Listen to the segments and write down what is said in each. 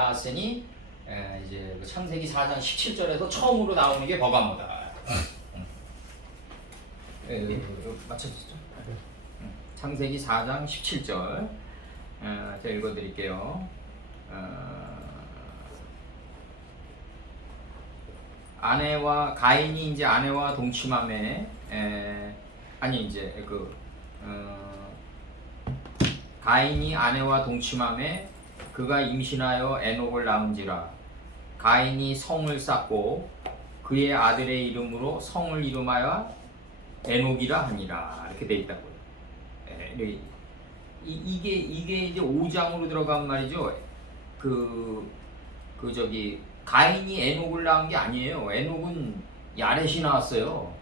나왔으니 이제 그 창세기 4장 17절에서 처음으로 나오는 게 버가모다. 맞춰주시죠. 창세기 4장 17절 제가 읽어드릴게요. 아내와 가인이 이제 아내와 동침함에 아니 이제 가인이 아내와 동침함에 그가 임신하여 에녹을 낳은지라 가인이 성을 쌓고 그의 아들의 이름으로 성을 이름하여 에녹이라 하니라 이렇게 돼 있다고요. 이게 이제 5장으로 들어간 말이죠. 저기 가인이 에녹을 낳은 게 아니에요. 에녹은 야렛이 나왔어요.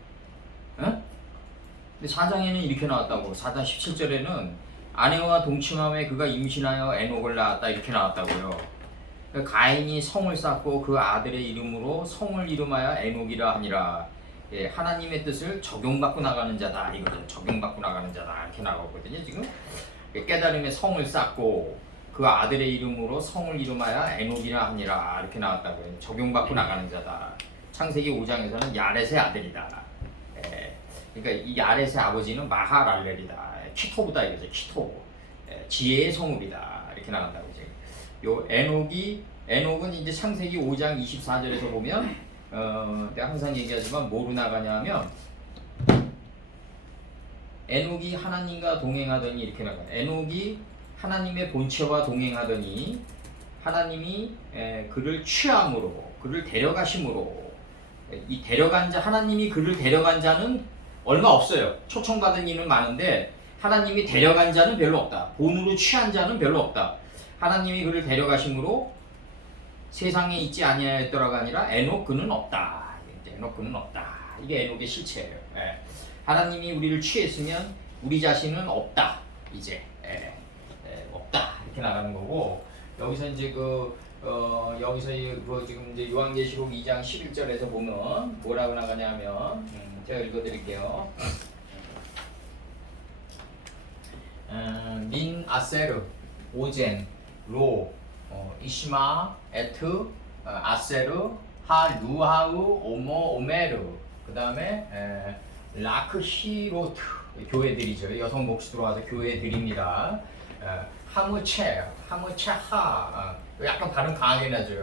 에? 근데 4장에는 이렇게 나왔다고. 4장 17절에는 아내와 동침함에 그가 임신하여 에녹을 낳았다 이렇게 나왔다고요. 그러니까 가인이 성을 쌓고 그 아들의 이름으로 성을 이름하여 에녹이라 하니라. 예, 하나님의 뜻을 적용받고 나가는 자다 이거죠. 적용받고 나가는 자다 이렇게 나가거든요. 지금 깨달음의 성을 쌓고 그 아들의 이름으로 성을 이름하여 에녹이라 하니라 이렇게 나왔다고요. 적용받고 나가는 자다. 창세기 5장에서는 야렛의 아들이다. 예, 그러니까 이 야렛의 아버지는 마하랄렐이다. 키토브다 이거죠. 키토브. 예, 지혜의 성읍이다 이렇게 나간다고 지금. 요 에녹은 이제 창세기 5장 24절에서 보면 내가 항상 얘기하지만 뭐로 나가냐면 에녹이 하나님과 동행하더니 이렇게 나가요. 에녹이 하나님의 본체와 동행하더니 하나님이 그를 취함으로 그를 데려가심으로 이 데려간 자 하나님이 그를 데려간 자는 얼마 없어요. 초청받은 이는 많은데 하나님이 데려간 자는 별로 없다. 본으로 취한 자는 별로 없다. 하나님이 그를 데려가심으로 세상에 있지 아니하였더라가 아니라 에녹 그는 없다. 에녹 그는 없다. 이게 에녹의 실체예요. 하나님이 우리를 취했으면 우리 자신은 없다. 이제 없다 이렇게 나가는 거고 여기서 이제 여기서 지금 이제 요한계시록 2장 11절에서 보면 뭐라고 나가냐면 제가 읽어드릴게요. 민 아세르 오젠 로 이시마 에트 아세르 하 루하우 오모 오메르 그 다음에 라크히로트 교회들이죠. 여성 목수 들어와서 교회들입니다. 하무체하 약간 발음 강하게 나죠.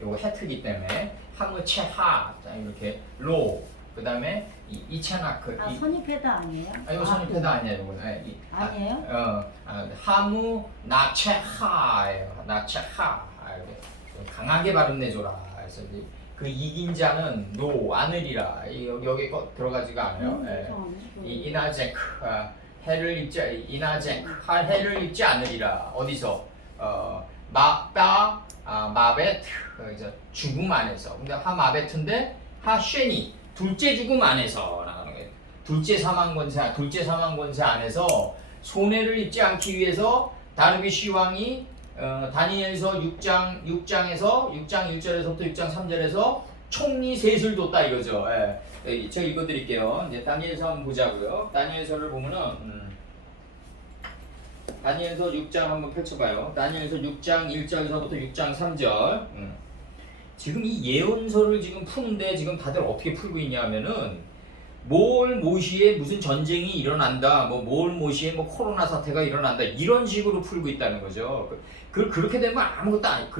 요거 헤트기 때문에 하무체하 이렇게 로 그 다음에 이차나크 선입회다 아니에요? 이거 선입회다 아니에요. 이거는 아니에요? 하무 나체하예요. 나체하 강하게 발음 내줘라. 그래서 그 이긴 자는 노 아느리라. 여기 들어가지가 않아요. 이나제크 해를 입지 이나제크 해를 입지 않으리라. 어디서 마베트 죽음 안에서. 근데 마베트인데 쉐니 둘째 죽음 안에서 나가는 거예요. 둘째 사망 권세 안에서 손해를 입지 않기 위해서 다르비시 왕이 다니엘서 6장 1절에서부터 6장 3절에서 총리 셋을 뒀다 이거죠. 제가 읽어드릴게요. 이제 다니엘서 한번 보자고요. 다니엘서를 보면은 다니엘서 6장 한번 펼쳐봐요. 다니엘서 6장 1절에서부터 6장 3절. 지금 이 예언서를 지금 푸는데 지금 다들 어떻게 풀고 있냐면은 뭘 모시에 무슨 전쟁이 일어난다, 뭘 모시에 코로나 사태가 일어난다 이런 식으로 풀고 있다는 거죠. 그렇게 되면 아무것도 아니.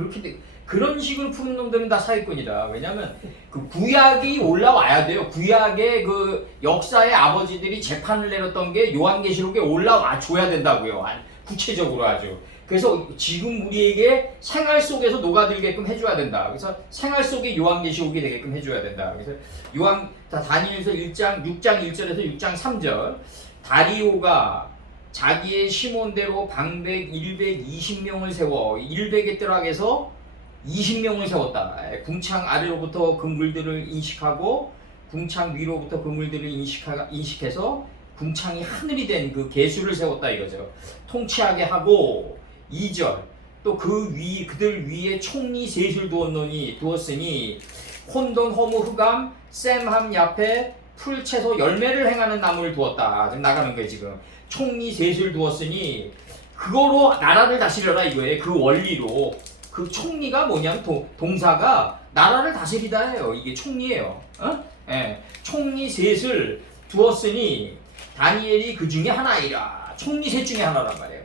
그런 식으로 푸는 놈들은 다 사기꾼이다. 왜냐하면 그 구약이 올라와야 돼요. 구약의 그 역사의 아버지들이 재판을 내렸던 게 요한계시록에 올라와 줘야 된다고요. 구체적으로 아주. 그래서 지금 우리에게 생활 속에서 녹아들게끔 해줘야 된다. 그래서 생활 속에 요한계시록이 되게끔 해줘야 된다. 그래서 다니엘서 6장 1절에서 6장 3절 다리오가 자기의 시몬대로 방백 120명을 세워 100의 뜰락에서 20명을 세웠다. 궁창 아래로부터 그물들을 인식하고 궁창 위로부터 그물들을 인식해서 궁창이 하늘이 된 그 계수를 세웠다 이거죠. 통치하게 하고 2절 또 그들 위에 총리 셋을 두었으니 혼돈 허무 흑암 샘함 야페 풀 채소 열매를 행하는 나무를 두었다. 지금 나가는 거예요. 지금 총리 셋을 두었으니 그거로 나라를 다스려라 이거예요. 그 원리로 그 총리가 뭐냐면 동사가 나라를 다스리다예요. 이게 총리예요. 예, 총리 셋을 두었으니 다니엘이 그 중에 하나이라. 총리 셋 중에 하나란 말이에요.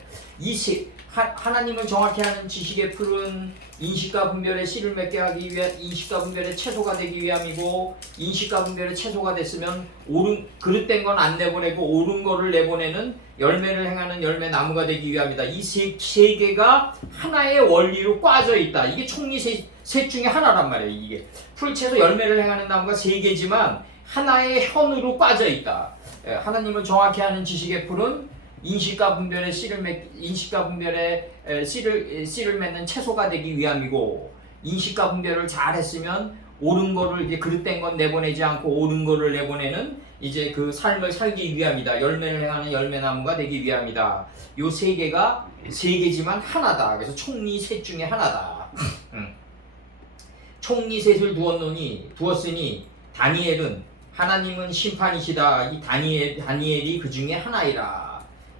하나님을 정확히 아는 지식의 풀은 인식과 분별의 씨를 맺게 하기 위한 인식과 분별의 채소가 되기 위함이고, 인식과 분별의 채소가 됐으면 그릇된 건 안 내보내고 옳은 거를 내보내는 열매를 행하는 열매 나무가 되기 위함이다. 이 세 개가 하나의 원리로 꽈져 있다. 이게 총리 셋 중에 하나란 말이에요. 이게 풀채소 열매를 행하는 나무가 세 개지만 하나의 현으로 꽈져 있다. 하나님을 정확히 아는 지식의 풀은 인식과 분별의 씨를 맺는 채소가 되기 위함이고, 인식과 분별을 잘 했으면 옳은 거를 이제 그릇된 건 내보내지 않고 옳은 거를 내보내는 이제 그 삶을 살기 위함이다. 열매를 행하는 열매나무가 되기 위함이다. 요 세 개가 세 개지만 하나다. 그래서 총리 셋 중에 하나다. 총리 셋을 두었으니 다니엘은 하나님은 심판이시다. 이 다니엘이 그 중에 하나이라.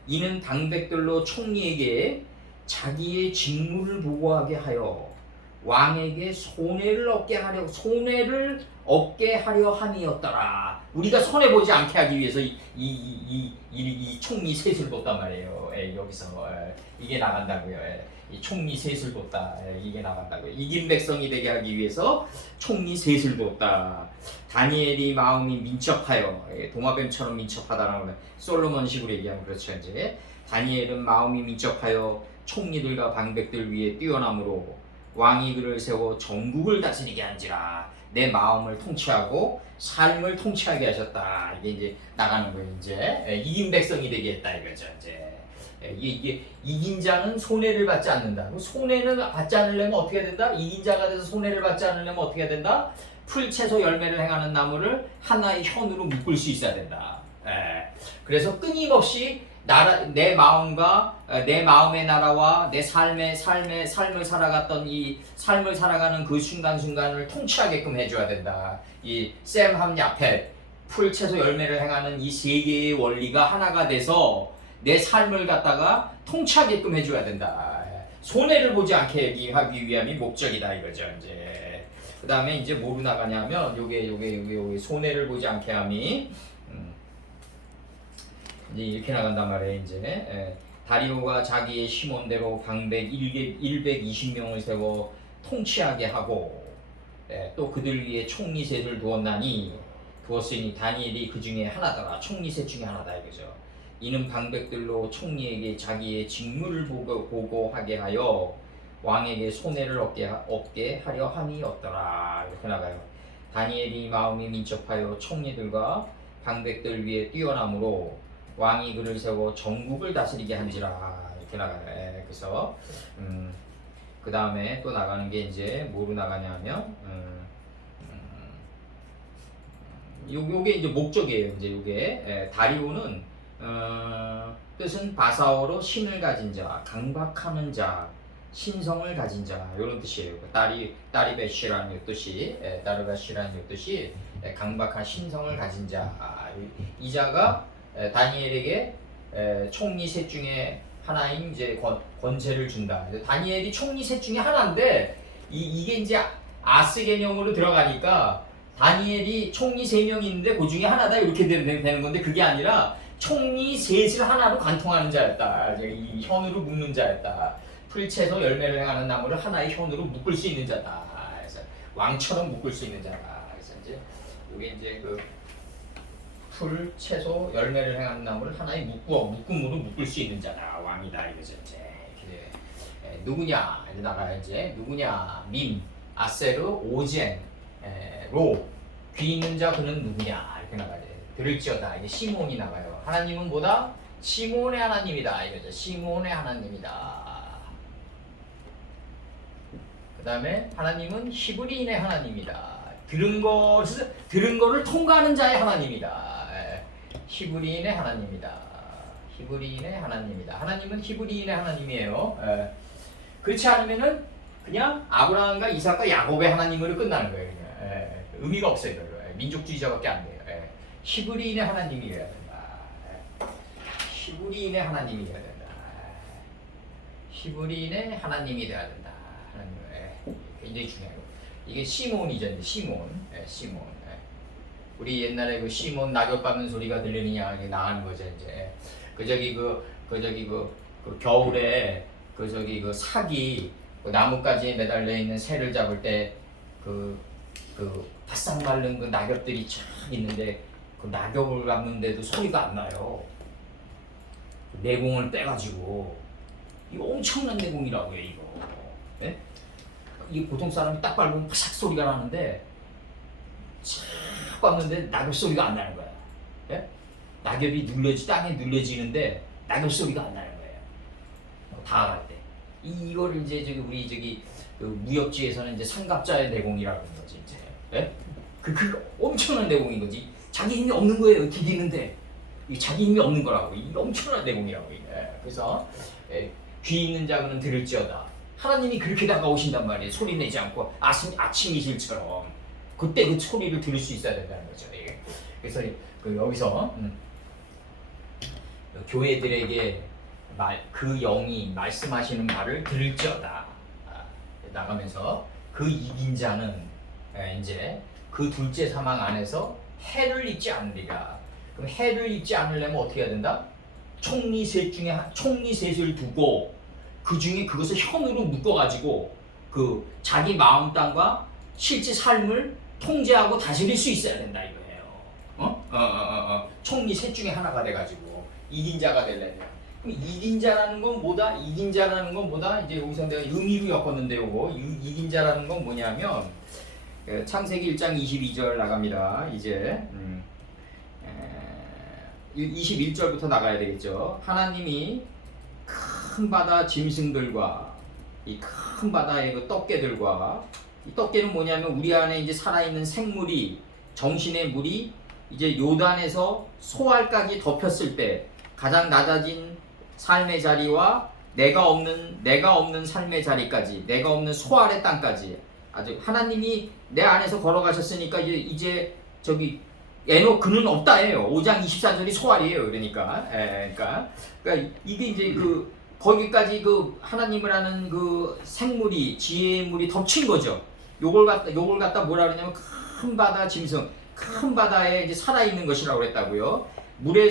이는 방백들로 총리에게 자기의 직무를 보고하게 하여 왕에게 손해를 얻게 하려 함이었더라. 우리가 손해 보지 않게 하기 위해서 이 총리 셋을 뒀단 말이에요. 여기서 이게 나간다고요. 이 총리 셋을 뒀다. 이게 나간다고요. 이긴 백성이 되게 하기 위해서 총리 셋을 뒀다. 다니엘이 마음이 민첩하여, 도마뱀처럼 민첩하다라는 건 솔로몬식으로 얘기하면 그렇죠. 이제 다니엘은 마음이 민첩하여 총리들과 방백들 위에 뛰어남으로 왕이 그를 세워 전국을 다스리게 한지라. 내 마음을 통치하고 삶을 통치하게 하셨다. 이게 이제 나가는 거예요. 이제 이긴 백성이 되게 했다 이거죠. 이제 이게 이긴 자는 손해를 받지 않는다. 손해는 받지 않으려면 어떻게 된다? 이긴 자가 돼서 손해를 받지 않으려면 어떻게 된다? 풀 채소 열매를 행하는 나무를 하나의 현으로 묶을 수 있어야 된다. 그래서 끊임없이 내 마음과 내 마음의 나라와 내 삶을 살아갔던 이 삶을 살아가는 그 순간순간을 통치하게끔 해줘야 된다. 이 샘함 야펫 풀 채소 열매를 행하는 이 세 개의 원리가 하나가 돼서 내 삶을 갖다가 통치하게끔 해줘야 된다. 손해를 보지 않게 하기 위함이 목적이다 이거죠. 이제 그 다음에 이제 뭐로 나가냐면 요게 손해를 보지 않게 함이 이제 이렇게 나간단 말이에요. 이제 다리오가 자기의 시몬대로 방백 120명을 세워 통치하게 하고, 또 그들 위에 총리 셋을 두었으니 다니엘이 그 중에 하나더라. 총리 셋 중에 하나다 이거죠. 이는 방백들로 총리에게 자기의 직무를 보고하게 하여 왕에게 손해를 얻게 하려 함이었더라. 이렇게 나가요. 다니엘이 마음이 민첩하여 총리들과 방백들 위에 뛰어남으로 왕이 그를 세워 전국을 다스리게 한지라. 이렇게 나가요. 그래서 그 다음에 또 나가는 게 이제 뭐로 나가냐면 요게 이제 목적이에요. 이제 요게 다리오는 뜻은 바사어로 신을 가진 자, 강박하는 자, 신성을 가진 자 이런 뜻이에요. 다리베시라는 뜻이 다르바시라는 뜻이 강박한 신성을 가진 자. 이 자가 다니엘에게 총리 셋 중에 하나인 이제 권세를 준다. 다니엘이 총리 셋 중에 하나인데 이게 이제 아스 개념으로 들어가니까 다니엘이 총리 3명이 있는데 그 중에 하나다 이렇게 되는 건데, 그게 아니라 총리 셋을 하나로 관통하는 자였다. 이 현으로 묶는 자였다. 풀채소 열매를 행하는 나무를 하나의 현으로 묶을 수 있는 자다. 그래서 왕처럼 묶을 수 있는 자다. 그래서 이제 이게 이제 그 풀, 채소, 열매를 행하는 나무를 하나의 묶음으로 묶을 수 있는 자다. 왕이다. 이거죠. 이제 누구냐? 이제 나가요. 이제 누구냐? 민, 아세르, 오젠, 로, 귀 있는 자 그는 누구냐? 이렇게 나가야 돼. 들을지어다. 이게 시몬이 나가요. 하나님은 뭐다? 시몬의 하나님이다. 이거죠. 시몬의 하나님이다. 그 다음에 하나님은 히브리인의 하나님이다. 들은 거를 통과하는 자의 하나님이다. 히브리인의 하나님이다. 히브리인의 하나님이다. 하나님은 히브리인의 하나님이에요. 그렇지 않으면은 그냥 아브라함과 이삭과 야곱의 하나님으로 끝나는 거예요. 그냥. 의미가 없어요. 민족주의자밖에 안 돼요. 히브리인의 하나님이어야 된다. 히브리인의 하나님이어야 된다. 히브리인의 하나님이 되어야 된다. 하나님. 굉장히 중요해요. 이게 시몬이죠, 이제 시몬. 예, 시몬. 예. 우리 옛날에 그 시몬 낙엽 밟는 소리가 들리느냐 이게 나가는 거죠, 이제. 그 겨울에 그 사기 그 나뭇가지에 매달려 있는 새를 잡을 때 바싹 마른 그 낙엽들이 쫙 있는데 그 낙엽을 잡는데도 소리가 안 나요. 내공을 빼가지고 이거 엄청난 내공이라고요, 이거. 예? 이 보통 사람이 딱 밟으면 파삭 소리가 나는데 쫙 밟는데 낙엽 소리가 안 나는 거야. 예? 낙엽이 땅에 눌려지는데 낙엽 소리가 안 나는 거예요. 다할 때. 이거를 이제 우리 그 무역지에서는 이제 상갑자의 내공이라고 하는 거지, 이제. 예? 그 엄청난 내공인 거지. 자기 힘이 없는 거예요, 디디는데. 자기 힘이 없는 거라고. 이 엄청난 내공이라고. 예. 그래서 귀 있는 자는 들을지어다. 하나님이 그렇게 다가오신단 말이에요. 소리 내지 않고 아침 이슬처럼. 그때 그 소리를 들을 수 있어야 된다는 거죠. 예. 그래서 여기서 교회들에게 그 영이 말씀하시는 말을 들을지어다. 나가면서 그 이긴 자는 이제 그 둘째 사망 안에서 해를 입지 않으리라. 그럼 해를 입지 않으려면 어떻게 해야 된다? 총리 셋을 두고 그 중에 그것을 현으로 묶어가지고 그 자기 마음 땅과 실제 삶을 통제하고 다스릴 수 있어야 된다 이거예요. 총리 셋 중에 하나가 돼가지고 이긴 자가 되려면. 그럼 이긴 자라는 건 뭐다? 이긴 자라는 건 뭐다? 이제 여기서 내가 의미로 엮었는데 요거 이긴 자라는 건 뭐냐면 창세기 1장 22절 나갑니다. 이제 21절부터 나가야 되겠죠. 하나님이 큰 바다 짐승들과 이 큰 바다의 그 떡개들과 이 떡개는 뭐냐면 우리 안에 이제 살아있는 생물이 정신의 물이 이제 요단에서 소알까지 덮였을 때 가장 낮아진 삶의 자리와 내가 없는 삶의 자리까지 내가 없는 소알의 땅까지 아주 하나님이 내 안에서 걸어가셨으니까 이제 저기 그는 없다예요. 5장 24절이 소알이에요. 그러니까 이게 이제 거기까지 하나님을 아는 그 생물이 지혜의 물이 덮친 거죠. 요걸 갖다 뭐라 그러냐면 큰 바다 짐승, 큰 바다에 이제 살아 있는 것이라고 그랬다고요.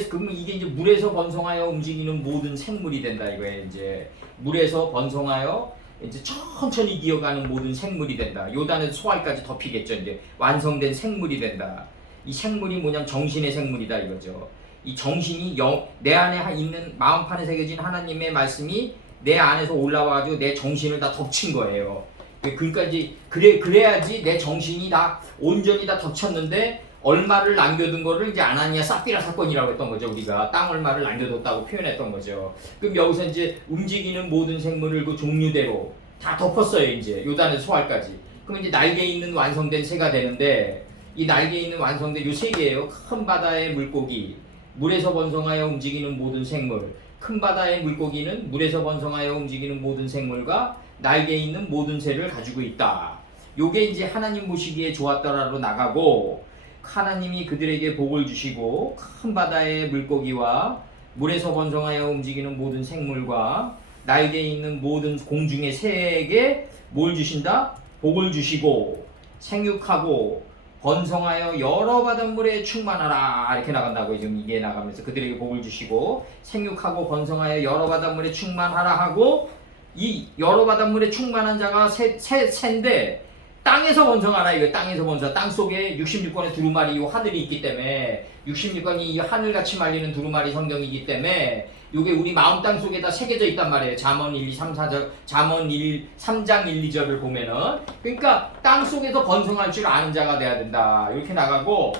그러면 이게 이제 물에서 번성하여 움직이는 모든 생물이 된다 이거예요. 이제 물에서 번성하여 이제 천천히 기어가는 모든 생물이 된다. 요단에서 소알까지 덮이겠죠. 이제 완성된 생물이 된다. 이 생물이 뭐냐면 정신의 생물이다 이거죠. 이 정신이 내 안에 있는 마음판에 새겨진 하나님의 말씀이 내 안에서 올라와가지고 내 정신을 다 덮친 거예요. 그러니까 이제 그래야지 내 정신이 다 온전히 다 덮쳤는데 얼마를 남겨둔 거를 이제 아나니아 삽비라 사건이라고 했던 거죠. 우리가 땅 얼마를 남겨뒀다고 표현했던 거죠. 그럼 여기서 이제 움직이는 모든 생물을 그 종류대로 다 덮었어요. 이제 요단에서 소알까지. 그럼 이제 날개 있는 완성된 새가 되는데 이 날개 있는 완성된 요 세 개예요. 큰 바다의 물고기, 물에서 번성하여 움직이는 모든 생물. 큰 바다의 물고기는 물에서 번성하여 움직이는 모든 생물과 날개 있는 모든 새를 가지고 있다. 요게 이제 하나님 보시기에 좋았더라로 나가고 하나님이 그들에게 복을 주시고 큰 바다의 물고기와 물에서 번성하여 움직이는 모든 생물과 날개 있는 모든 공중의 새에게 뭘 주신다? 복을 주시고 생육하고 번성하여 여러 바닷물에 충만하라 이렇게 나간다고 지금 이게 나가면서 그들에게 복을 주시고 생육하고 번성하여 여러 바닷물에 충만하라 하고 이 여러 바닷물에 충만한 자가 새인데 땅에서 번성하라 이거 땅에서 번성 땅 속에 66권의 두루마리 이 하늘이 있기 때문에 66권이 이 하늘같이 말리는 두루마리 성경이기 때문에 요게 우리 마음 땅 속에다 새겨져 있단 말이에요. 잠언 1, 2, 3, 4절 잠언 3장 1, 2절을 보면은 그러니까 땅 속에서 번성할 줄 아는 자가 돼야 된다 이렇게 나가고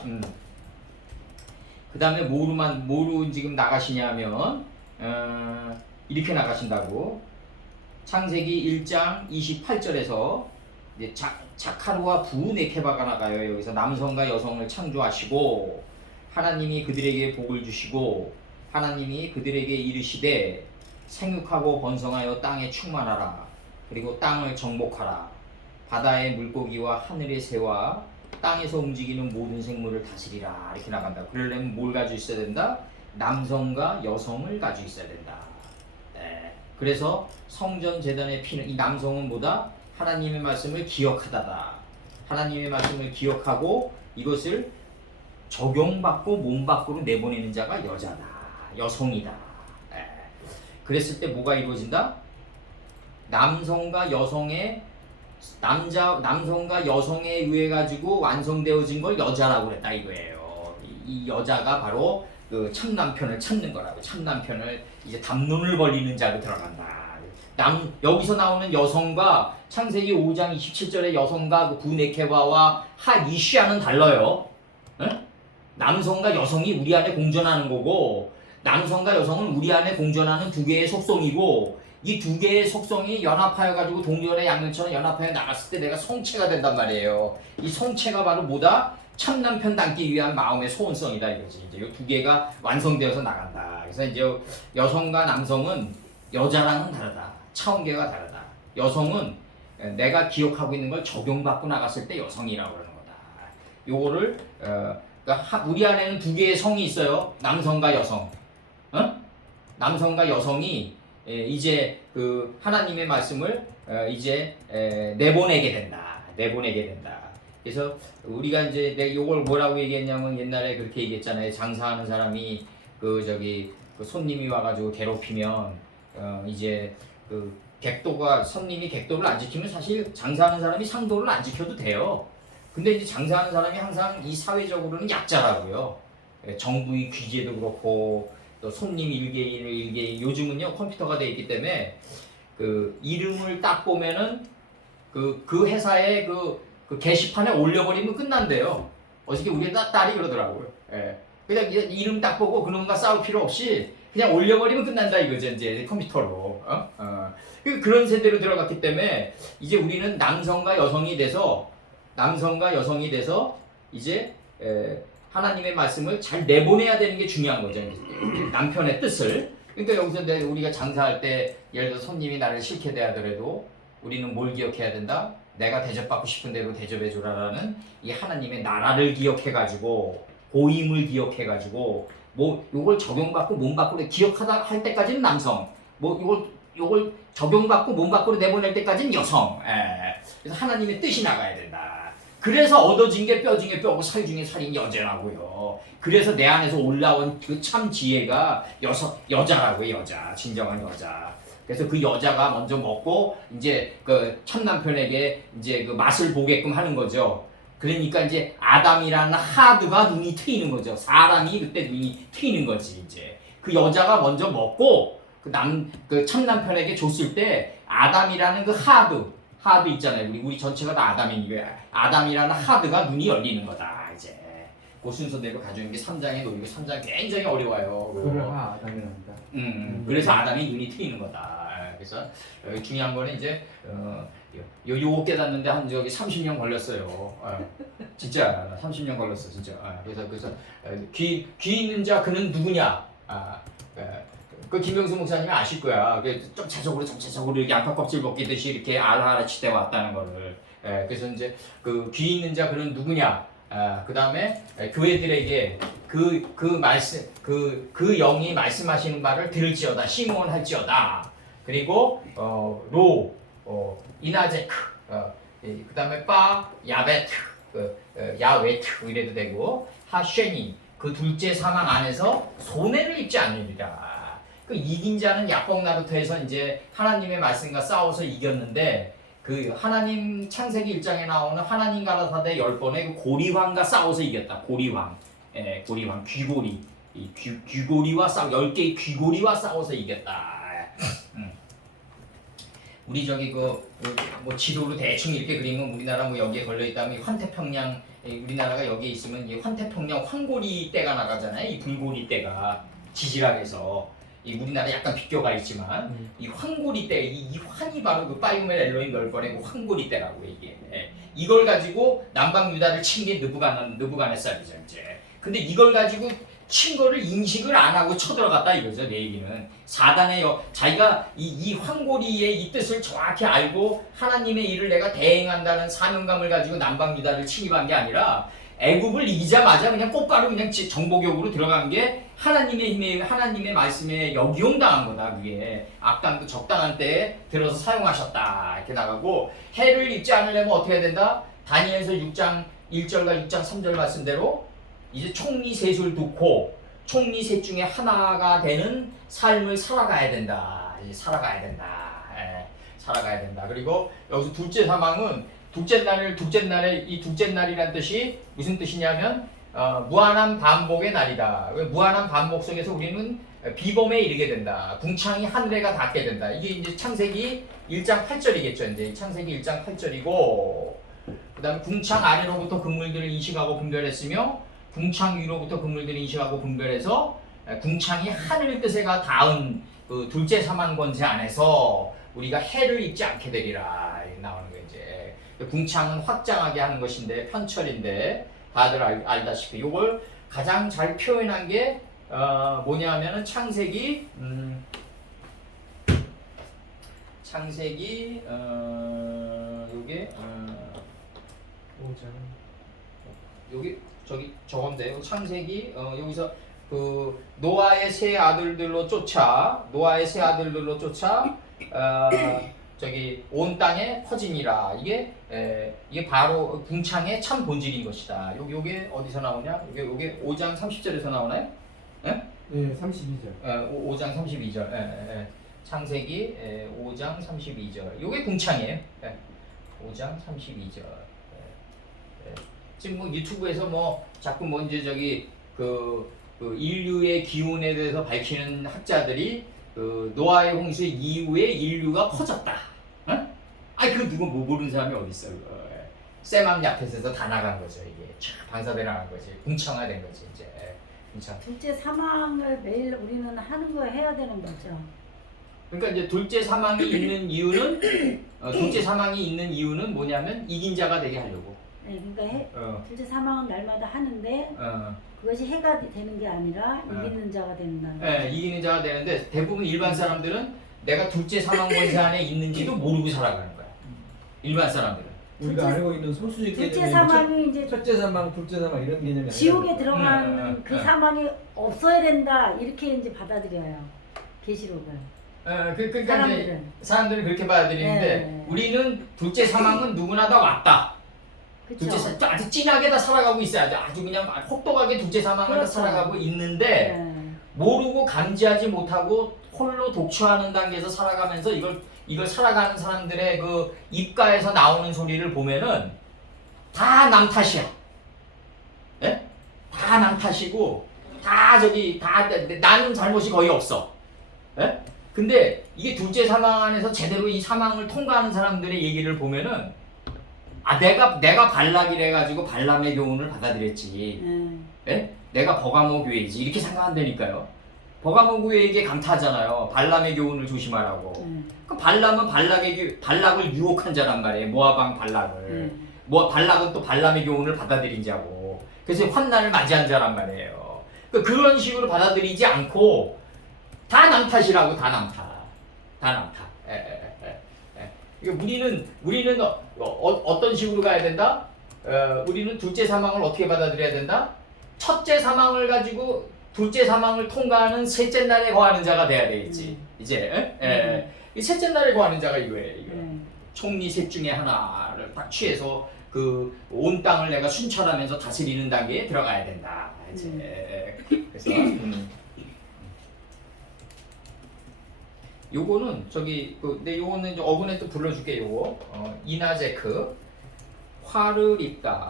그 다음에 뭐로 지금 나가시냐면 이렇게 나가신다고 창세기 1장 28절에서 이제 자카르와 부네케바가 나가요. 여기서 남성과 여성을 창조하시고 하나님이 그들에게 복을 주시고 하나님이 그들에게 이르시되 생육하고 번성하여 땅에 충만하라. 그리고 땅을 정복하라. 바다의 물고기와 하늘의 새와 땅에서 움직이는 모든 생물을 다스리라. 이렇게 나간다. 그러려면 뭘 가지고 있어야 된다? 남성과 여성을 가지고 있어야 된다. 그래서 성전 제단의 피는 이 남성은 뭐다? 하나님의 말씀을 기억하다다. 하나님의 말씀을 기억하고 이것을 적용받고 몸 밖으로 내보내는 자가 여자다. 여성이다. 그랬을 때 뭐가 이루어진다? 남성과 여성의 여성에 의해 가지고 완성되어진 걸 여자라고 그랬다 이거예요. 이 여자가 바로 그 참남편을 찾는 거라고. 참남편을 이제 담론을 벌리는 자로 들어간다. 여기서 나오는 여성과 창세기 5장 27절의 여성과 그 부네케바와 하이시아는 달라요. 응? 남성과 여성이 우리 안에 공존하는 거고, 남성과 여성은 우리 안에 공존하는 두 개의 속성이고, 이 두 개의 속성이 연합하여 가지고 동전의 양면처럼 연합하여 나갔을 때 내가 성체가 된단 말이에요. 이 성체가 바로 뭐다? 참남편 닮기 위한 마음의 소원성이다 이거지. 이제 이 두 개가 완성되어서 나간다. 그래서 이제 여성과 남성은 여자랑은 다르다. 차원계가 다르다. 여성은 내가 기억하고 있는 걸 적용받고 나갔을 때 여성이라고 그러는 거다. 요거를 그러니까 우리 안에는 두 개의 성이 있어요. 남성과 여성. 남성과 여성이 이제 그 하나님의 말씀을 이제 내보내게 된다. 내보내게 된다. 그래서 우리가 이제 내가 요걸 뭐라고 얘기했냐면 옛날에 그렇게 얘기했잖아요. 장사하는 사람이 그 손님이 와가지고 괴롭히면 이제 그 손님이 객도를 안 지키면 사실 장사하는 사람이 상도를 안 지켜도 돼요. 근데 이제 장사하는 사람이 항상 이 사회적으로는 약자라고요. 정부의 규제도 그렇고 또 손님 일개인 요즘은요 컴퓨터가 돼 있기 때문에 그 이름을 딱 보면은 그 회사의 그 게시판에 올려버리면 끝난대요. 어저께 우리 딸이 그러더라고요. 그냥 이름 딱 보고 그놈과 싸울 필요 없이 그냥 올려버리면 끝난다 이거죠. 이제 컴퓨터로. 그런 세대로 들어갔기 때문에 이제 우리는 남성과 여성이 돼서 이제 하나님의 말씀을 잘 내보내야 되는 게 중요한 거죠. 남편의 뜻을. 그러니까 여기서 우리가 장사할 때 예를 들어 손님이 나를 싫게 대하더라도 우리는 뭘 기억해야 된다? 내가 대접받고 싶은 대로 대접해 주라라는 이 하나님의 나라를 기억해 가지고 고임을 기억해 가지고 뭐 요걸 적용받고 몸 밖으로 기억하다 할 때까지는 남성, 뭐 요걸 적용받고 몸 밖으로 내보낼 때까지는 여성. 그래서 하나님의 뜻이 나가야 된다. 그래서 얻어진 게 뼈 중에 뼈고 살 중에 살인 여자라고요. 그래서 내 안에서 올라온 그 참 지혜가 여자라고요. 여자, 진정한 여자. 그래서 그 여자가 먼저 먹고 이제 그 참남편에게 이제 그 맛을 보게끔 하는 거죠. 그러니까 이제 아담이라는 하드가 눈이 트이는 거죠. 사람이 그때 눈이 트이는 거지. 이제 그 여자가 먼저 먹고 그 참남편에게 줬을 때 아담이라는 그 하드 있잖아요. 우리 전체가 다 아담이니까 아담이라는 하드가 눈이 열리는 거다. 이제 그 순서대로 가져오는 게 3장의 논리고 3장 굉장히 어려워요. 그래야 아담이랍니다. 그래서 아담이 눈이 트이는 거다. 그래서 중요한 거는 이제 요거 깨닫는데 한 저기 30년 걸렸어요. 진짜 30년 걸렸어 진짜. 그래서 귀 있는 자 그는 누구냐? 그 김명수 목사님이 아실 거야. 점차적으로 이렇게 양파 껍질 벗기듯이 이렇게 알아치대 왔다는 거를. 그래서 이제 그 귀 있는 자 그는 누구냐? 그 다음에 교회들에게 그 말씀 그 영이 말씀하시는 바를 들을지어다 시몬할지어다. 그리고 이나제크 그 다음에 야베트 야웨트 이래도 되고 하쉐니 그 둘째 사망 안에서 손해를 입지 않으리라. 그 이긴 자는 야곱 나루터에서 이제 하나님의 말씀과 싸워서 이겼는데 그 하나님 창세기 1장에 나오는 하나님 가라사대 10번의 그 고리왕과 싸워서 이겼다. 고리왕 귀고리 귀고리와 10개의 귀고리와 싸워서 이겼다. 우리 저기 뭐 지도로 대충 이렇게 그리면 우리나라 뭐 여기에 걸려 있다면 환태평양 우리나라가 여기에 있으면 이 환태평양 환고리 때가 나가잖아요. 이 불고리 때가 지질학에서 이 우리나라 약간 비교가 있지만 이 환고리 때 이 환이 바로 그 파이오멜 엘로임 널번의 그 환고리 때라고 이게 이걸 가지고 남방 유다를 친 게 느부갓네살이죠 이제. 근데 이걸 가지고 친 거를 인식을 안 하고 쳐들어갔다 이거죠. 내 얘기는 사단의 자기가 이 황고리의 이 뜻을 정확히 알고 하나님의 일을 내가 대행한다는 사명감을 가지고 남방 유다를 침입한 게 아니라 애굽을 이기자마자 그냥 곧바로 그냥 정복역으로 들어간 게 하나님의 힘에 하나님의 말씀에 역이용당한 거다. 그게 악당도 적당한 때에 들어서 사용하셨다 이렇게 나가고 해를 입지 않으려면 어떻게 해야 된다? 다니엘서 6장 1절과 6장 3절 말씀대로 이제 총리 셋을 두고 총리 셋 중에 하나가 되는 삶을 살아가야 된다. 이제 살아가야 된다. 살아가야 된다. 그리고 여기서 둘째 사망은 둘째 날에 이 둘째 날이란 뜻이 무슨 뜻이냐면 무한한 반복의 날이다. 무한한 반복 속에서 우리는 비범에 이르게 된다. 궁창이 하늘에가 닿게 된다. 이게 이제 창세기 1장 8절이겠죠. 이제 창세기 1장 8절이고 그다음에 궁창 아래로부터 그물들을 인식하고 분별했으며 궁창 위로부터 그물들을 인식하고 분별해서 궁창이 하늘 뜻에가 닿은 그 둘째 사망 권세 안에서 우리가 해를 입지 않게 되리라 나오는 거 이제 궁창은 확장하게 하는 것인데 편철인데 다들 알다시피 이걸 가장 잘 표현한 게 뭐냐면은 창세기 요게 여기 저기 저건데 창세기 여기서 그 노아의 세 아들들로 쫓아 저기 온 땅에 퍼지니라 이게 바로 궁창의 참 본질인 것이다. 요게 어디서 나오냐? 요게 5장 30절에서 나오나요? 예? 네, 32절. 5장 32절. 창세기 5장 32절. 요게 궁창이에요. 5장 32절. 지금 뭐 유튜브에서 뭐 자꾸 뭐 이제 저기 그 인류의 기운에 대해서 밝히는 학자들이 그 노아의 홍수 이후에 인류가 퍼졌다. 어? 아니 그 누구 뭐 모르는 사람이 어디 있어? 세맘 야펫에서 다 나간 거죠 이게. 방사대 나간 거지. 궁창화된 거지 이제. 궁창. 둘째 사망을 매일 우리는 하는 거 해야 되는 거죠. 그러니까 이제 둘째 사망이 있는 이유는 뭐냐면 이긴 자가 되게 하려고. 네, 그러니까 둘째 사망은 날마다 하는데 그것이 해가 되는 게 아니라 이기는 자가 된다는 거죠. 네, 이기는 자가 되는데 대부분 일반 사람들은 내가 둘째 사망 권세 안에 있는지도 모르고 살아가는 거야. 일반 사람들은. 우리가 알고 있는 소수적 둘째 개념이 사망이 이제 첫째 사망, 둘째 사망 이런 개념이 지옥에 아니라 들어가는 그 사망이 없어야 된다 이렇게 이제 받아들여요. 계시록을. 그러니까 사람들은. 사람들은 그렇게 받아들이는데 네. 우리는 둘째 사망은 누구나 다 왔다. 그쵸? 아주 진하게 다 살아가고 있어야죠. 아주 그냥 혹독하게 둘째 사망을 다 그렇죠. 살아가고 있는데 네. 모르고 감지하지 못하고 홀로 독처하는 단계에서 살아가면서 이걸 살아가는 사람들의 그 입가에서 나오는 소리를 보면은 다 남 탓이야. 예? 다 남 탓이고 다 나는 잘못이 거의 없어. 예? 근데 이게 둘째 사망 안에서 제대로 이 사망을 통과하는 사람들의 얘기를 보면은 내가 발락이래 가지고 발람의 교훈을 받아들였지. 예? 내가 버가모 교회이지 이렇게 생각한다니까요. 버가모 교회에게 강타하잖아요. 발람의 교훈을 조심하라고. 그 발람은 발락을 유혹한 자란 말이에요. 모아방 발락을. 발락은 또 발람의 교훈을 받아들인 자고. 그래서 환난을 맞이한 자란 말이에요. 그런 식으로 받아들이지 않고 다 남 탓이라고. 다 남 탓. 우리는 어떤 식으로 가야 된다? 우리는 둘째 사망을 어떻게 받아들여야 된다? 첫째 사망을 가지고 둘째 사망을 통과하는 셋째 날에 거하는 자가 돼야 되겠지. 이제 이 셋째 날에 거하는 자가 이거예요. 이거. 총리 셋 중에 하나를 딱 취해서 그 온 땅을 내가 순찰하면서 다스리는 단계에 들어가야 된다. 이제 그래서 요거는 근데 요거는 이제 어근에 또 불러줄게. 요거 이나제크 화를 입다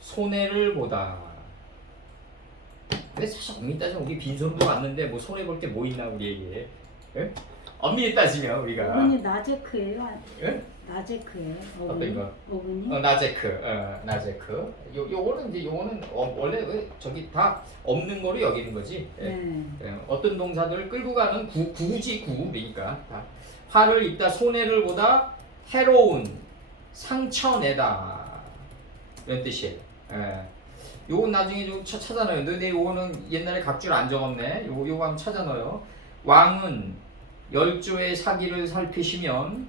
손해를 보다. 근데 사실 엄밀히 따지면 우리 빈손으로 왔는데 뭐 손해 볼 게 뭐 있나 우리에게? 예? 엄밀히 따지면 우리가. 어근이 나제크예요. 예? 나제크예요. 어떤 거? 어근이. 나제크. 요거는 원래 저기 다 없는 거로 여기는 거지. 어떤 동사들을 끌고 가는 구지 그러니까 다. 화를 입다 손해를 보다 해로운 상처내다 이런 뜻이에요. 요건 나중에 좀 찾아넣어요. 근데 요거는 옛날에 각줄 안 적었네. 요거 한번 찾아넣어요. 왕은 열조의 사기를 살피시면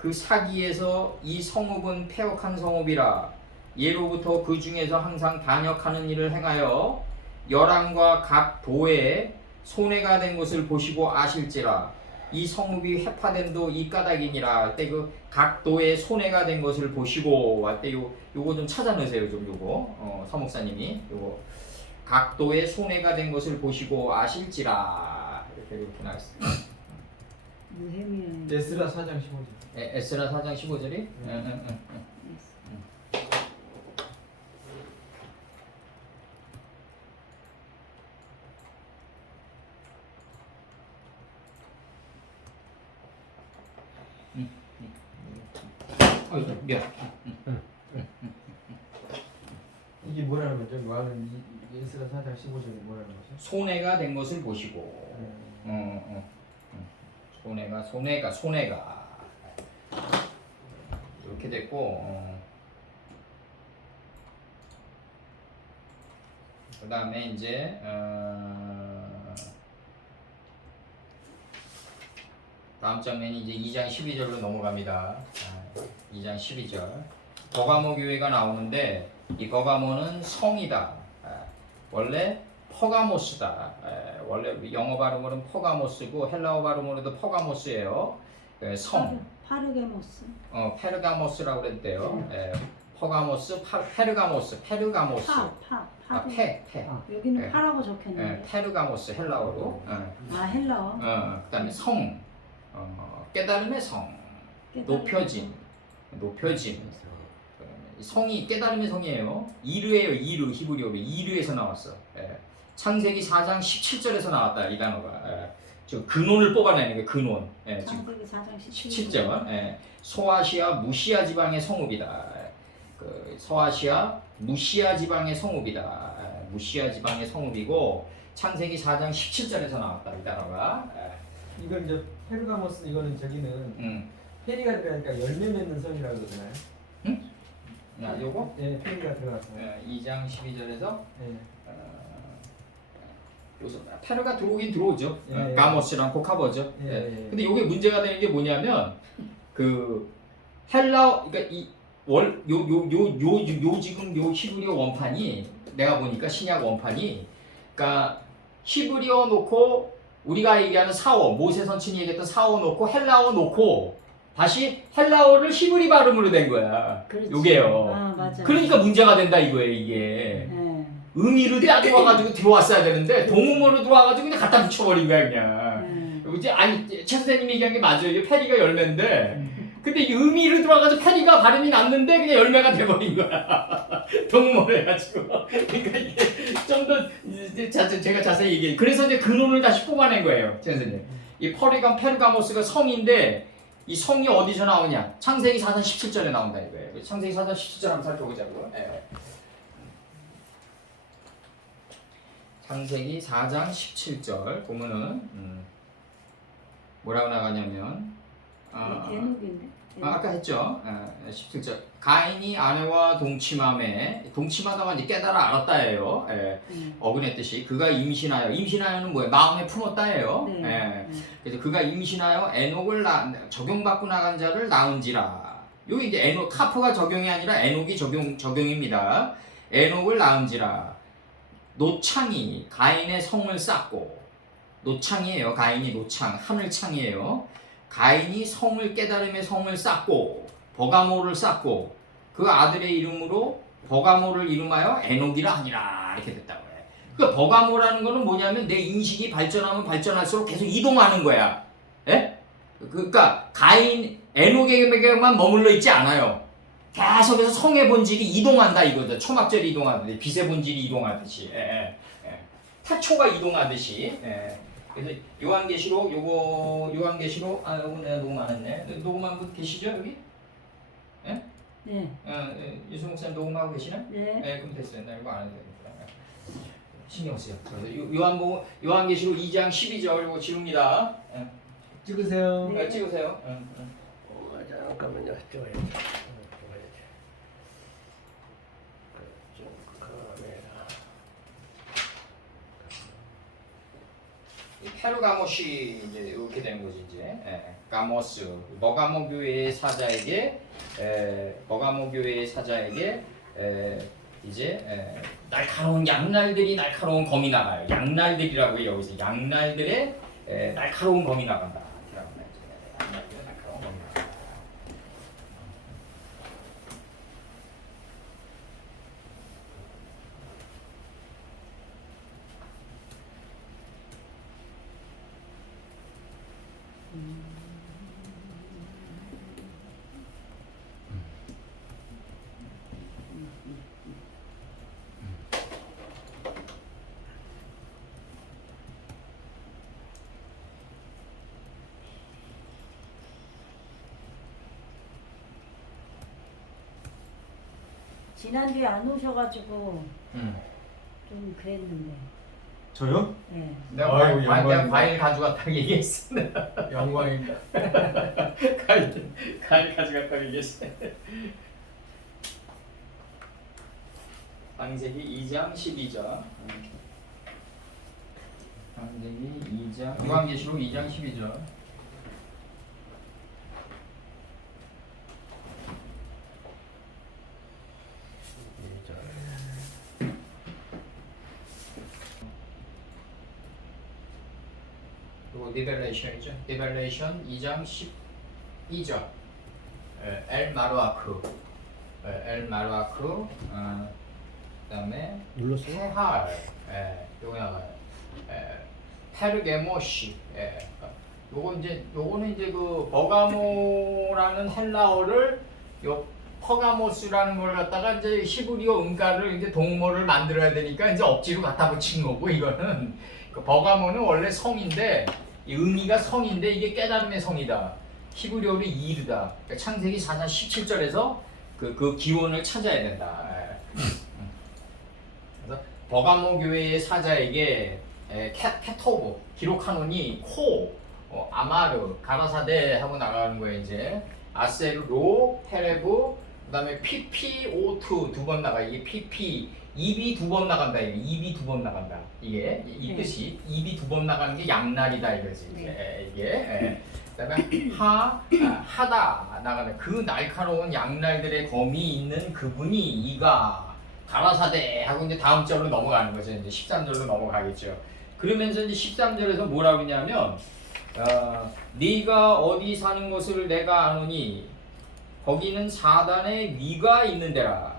그 사기에서 이 성읍은 패역한 성읍이라 예로부터 그 중에서 항상 반역하는 일을 행하여 열왕과 각 도에 손해가 된 것을 보시고 아실지라 이 성읍이 해파됨도 이 까닭이니라. 그때 그 각 도에 손해가 된 것을 보시고 할때 요거 좀 찾아 넣으세요. 좀 요거 서목사님이 요거 각 도에 손해가 된 것을 보시고 아실지라 이렇게 나왔습니다. 무해미야. 에스라 4장 15절. 에스라 4장 15절이? 미안. 이게 뭐라는 거죠? 요한은 에스라 4장 15절이 뭐라는 거죠? 손해가 된 것을 보시고 손해가 이렇게 됐고 그 다음에 이제 다음 장면이 이제 2장 12절로 넘어갑니다. 2장 12절 버가모 교회가 나오는데 이 버가모는 성이다. 원래 퍼가모스다. 원래 영어 발음으로는 퍼가모스고 헬라어 발음으로도 퍼가모스예요. 성. 파르게모스. 페르가모스라고 그랬대요. 퍼가모스, 페르가모스. 페. 여기는 네. 파라고 적혔는데. 페르가모스 헬라어로. 헬라어. 그다음에 성. 깨달음의 성. 높여짐. 성이 깨달음의 성이에요. 이르예요. 이르 히브리어로 이르에서 나왔어. 창세기 4장 17절에서 나왔다 이 단어가. 저 근원을 뽑아내는 게 근원. 창세기 4장 17절. 소아시아 무시아 지방의 성읍이다. 그 서아시아 무시아 지방의 성읍이다. 무시아 지방의 성읍이고 창세기 4장 17절에서 나왔다 이 단어가. 이건 이제 페르가모스 이거는 저기는 페리가 들어가니까 열매 맺는 성이라고 그러잖아요. 응? 요거? 네, 페리가 들어가서. 2장 12절에서 네. 여기서 페르가 들어오긴 들어오죠. 예. 가모스랑 코카버죠. 예. 근데 이게 문제가 되는 게 뭐냐면 그 헬라 그러니까 지금 요 히브리어 원판이 내가 보니까 신약 원판이 그러니까 히브리어 놓고 우리가 얘기하는 사어 모세 선친이 얘기했던 사어 놓고 헬라어 놓고 다시 헬라어를 히브리 발음으로 된 거야. 그렇지. 요게요. 맞아. 그러니까 문제가 된다 이거예요 이게. 의미로 들어와가지고 들어왔어야 되는데 동음으로 들어와가지고 그냥 갖다 붙여버린 거야 그냥. 이제 아니 최 선생님이 얘기한 게 맞아요. 이게 페리가 열매인데 근데 이 의미로 들어와가지고 페리가 발음이 났는데 그냥 열매가 돼버린 거야. 동음으로 해가지고. 그러니까 이게 좀 더 제가 자세히 얘기해. 그래서 이제 근원을 다시 뽑아낸 거예요, 최 선생님. 이 페르가모스가 성인데 이 성이 어디서 나오냐? 창세기 4장 17절에 나온다 이거예요. 창세기 4장 17절 한번 살펴보자고요. 창세기 4장 17절 보면은 뭐라고 나가냐면 대목인데. 아까 했죠. 17절 가인이 아내와 동침하다가 이제 깨달아 알았다예요. 어긋냈듯이 그가 임신하여는 뭐예요? 마음에 품었다예요. 그래서 그가 임신하여 에녹을 적용받고 나간 자를 낳은지라. 여기 이제 카프가 적용이 아니라 에녹이 적용입니다. 에녹을 낳은지라. 노창이 가인의 성을 쌓고 노창이에요. 가인이 노창 하늘창이에요. 가인이 성을 깨달음의 성을 쌓고 버가모를 쌓고 그 아들의 이름으로 버가모를 이름하여 에녹이라 하니라 이렇게 됐다고 해. 그러니까 버가모라는 거는 뭐냐면 내 인식이 발전하면 발전할수록 계속 이동하는 거야. 예? 그러니까 에녹에게만 머물러 있지 않아요. 계속해서 성의 본질이 이동한다 이거죠. 초막절이 이동하듯이 빛의 본질이 이동하듯이 태초가 이동하듯이. 그래서 요한계시록 요거 내가 녹음 안 했네. 녹음한 분 계시죠 여기? 예? 네. 유수 목사님 녹음하고 계시나? 네. 그럼 됐어요. 나 이거 안 해도 되니까. 신경 쓰여. 요한계시록 2장 12절 이거 지웁니다. 찍으세요. 네. 찍으세요. 잠깐만요. 찍어야지. 페르가모시 이제 이렇게 되는 거지 이제. 가모스 버가모 교회의 사자에게 버가모 교회의 사자에게 이제 날카로운 양날들이 날카로운 검이 나가요. 양날들이라고 해요. 여기서 양날들의 날카로운 검이 나간다. 양날들의 날카로운 검이 나간다. 지난주에 안 오셔가지고 좀 그랬는데. 저요? 네. 내가 아이고, 내가 영광입니다. 과일 가져갔다고 얘기했어. 영광입니다. 과일 가져갔다고 얘기했어. 창세기 2장 12절. 창세기 2장 요한계시록 2장 12절. 그리고 리벨레이션이죠. 리벨레이션 2장 12절. 엘 마루아크. 엘 마루아크. 그다음에 눌렀어요? 테할. 요거 나가요. 페르게모시. 요거는 이제 그 버가모라는 헬라어를 요 퍼가모스라는 걸 갖다가 이제 히브리어 음가를 이제 동모를 만들어야 되니까 이제 억지로 갖다 붙인 거고 이거는 그 버가모는 원래 성인데 이 의미가 성인데 이게 깨달음의 성이다. 히브리어로 이르다. 그러니까 창세기 4장 17절에서 그 기원을 찾아야 된다. 그래서 버가모 교회의 사자에게 캐토브 기록하노니 코 아마르 가라사데 하고 나가는 거예요. 이제 아세르 로 테레브 그다음에 PPO2 두 번 나가. 이게 PP 입이 두 번 나간다. 이게 입이 두 번 나간다. 이게 이 뜻이 입이 두 번 나가는 게 양날이다 이거지. 이게 그다음에 하다 나가는 그 날카로운 양날들의 검이 있는 그분이 이가 가라사대 하고 이제 다음 절로 넘어가는 거죠. 이제 13절로 넘어가겠죠. 그러면서 이제 13절에서 뭐라고 했냐면 네가 어디 사는 것을 내가 아노니 거기는 사단의 위가 있는 데라.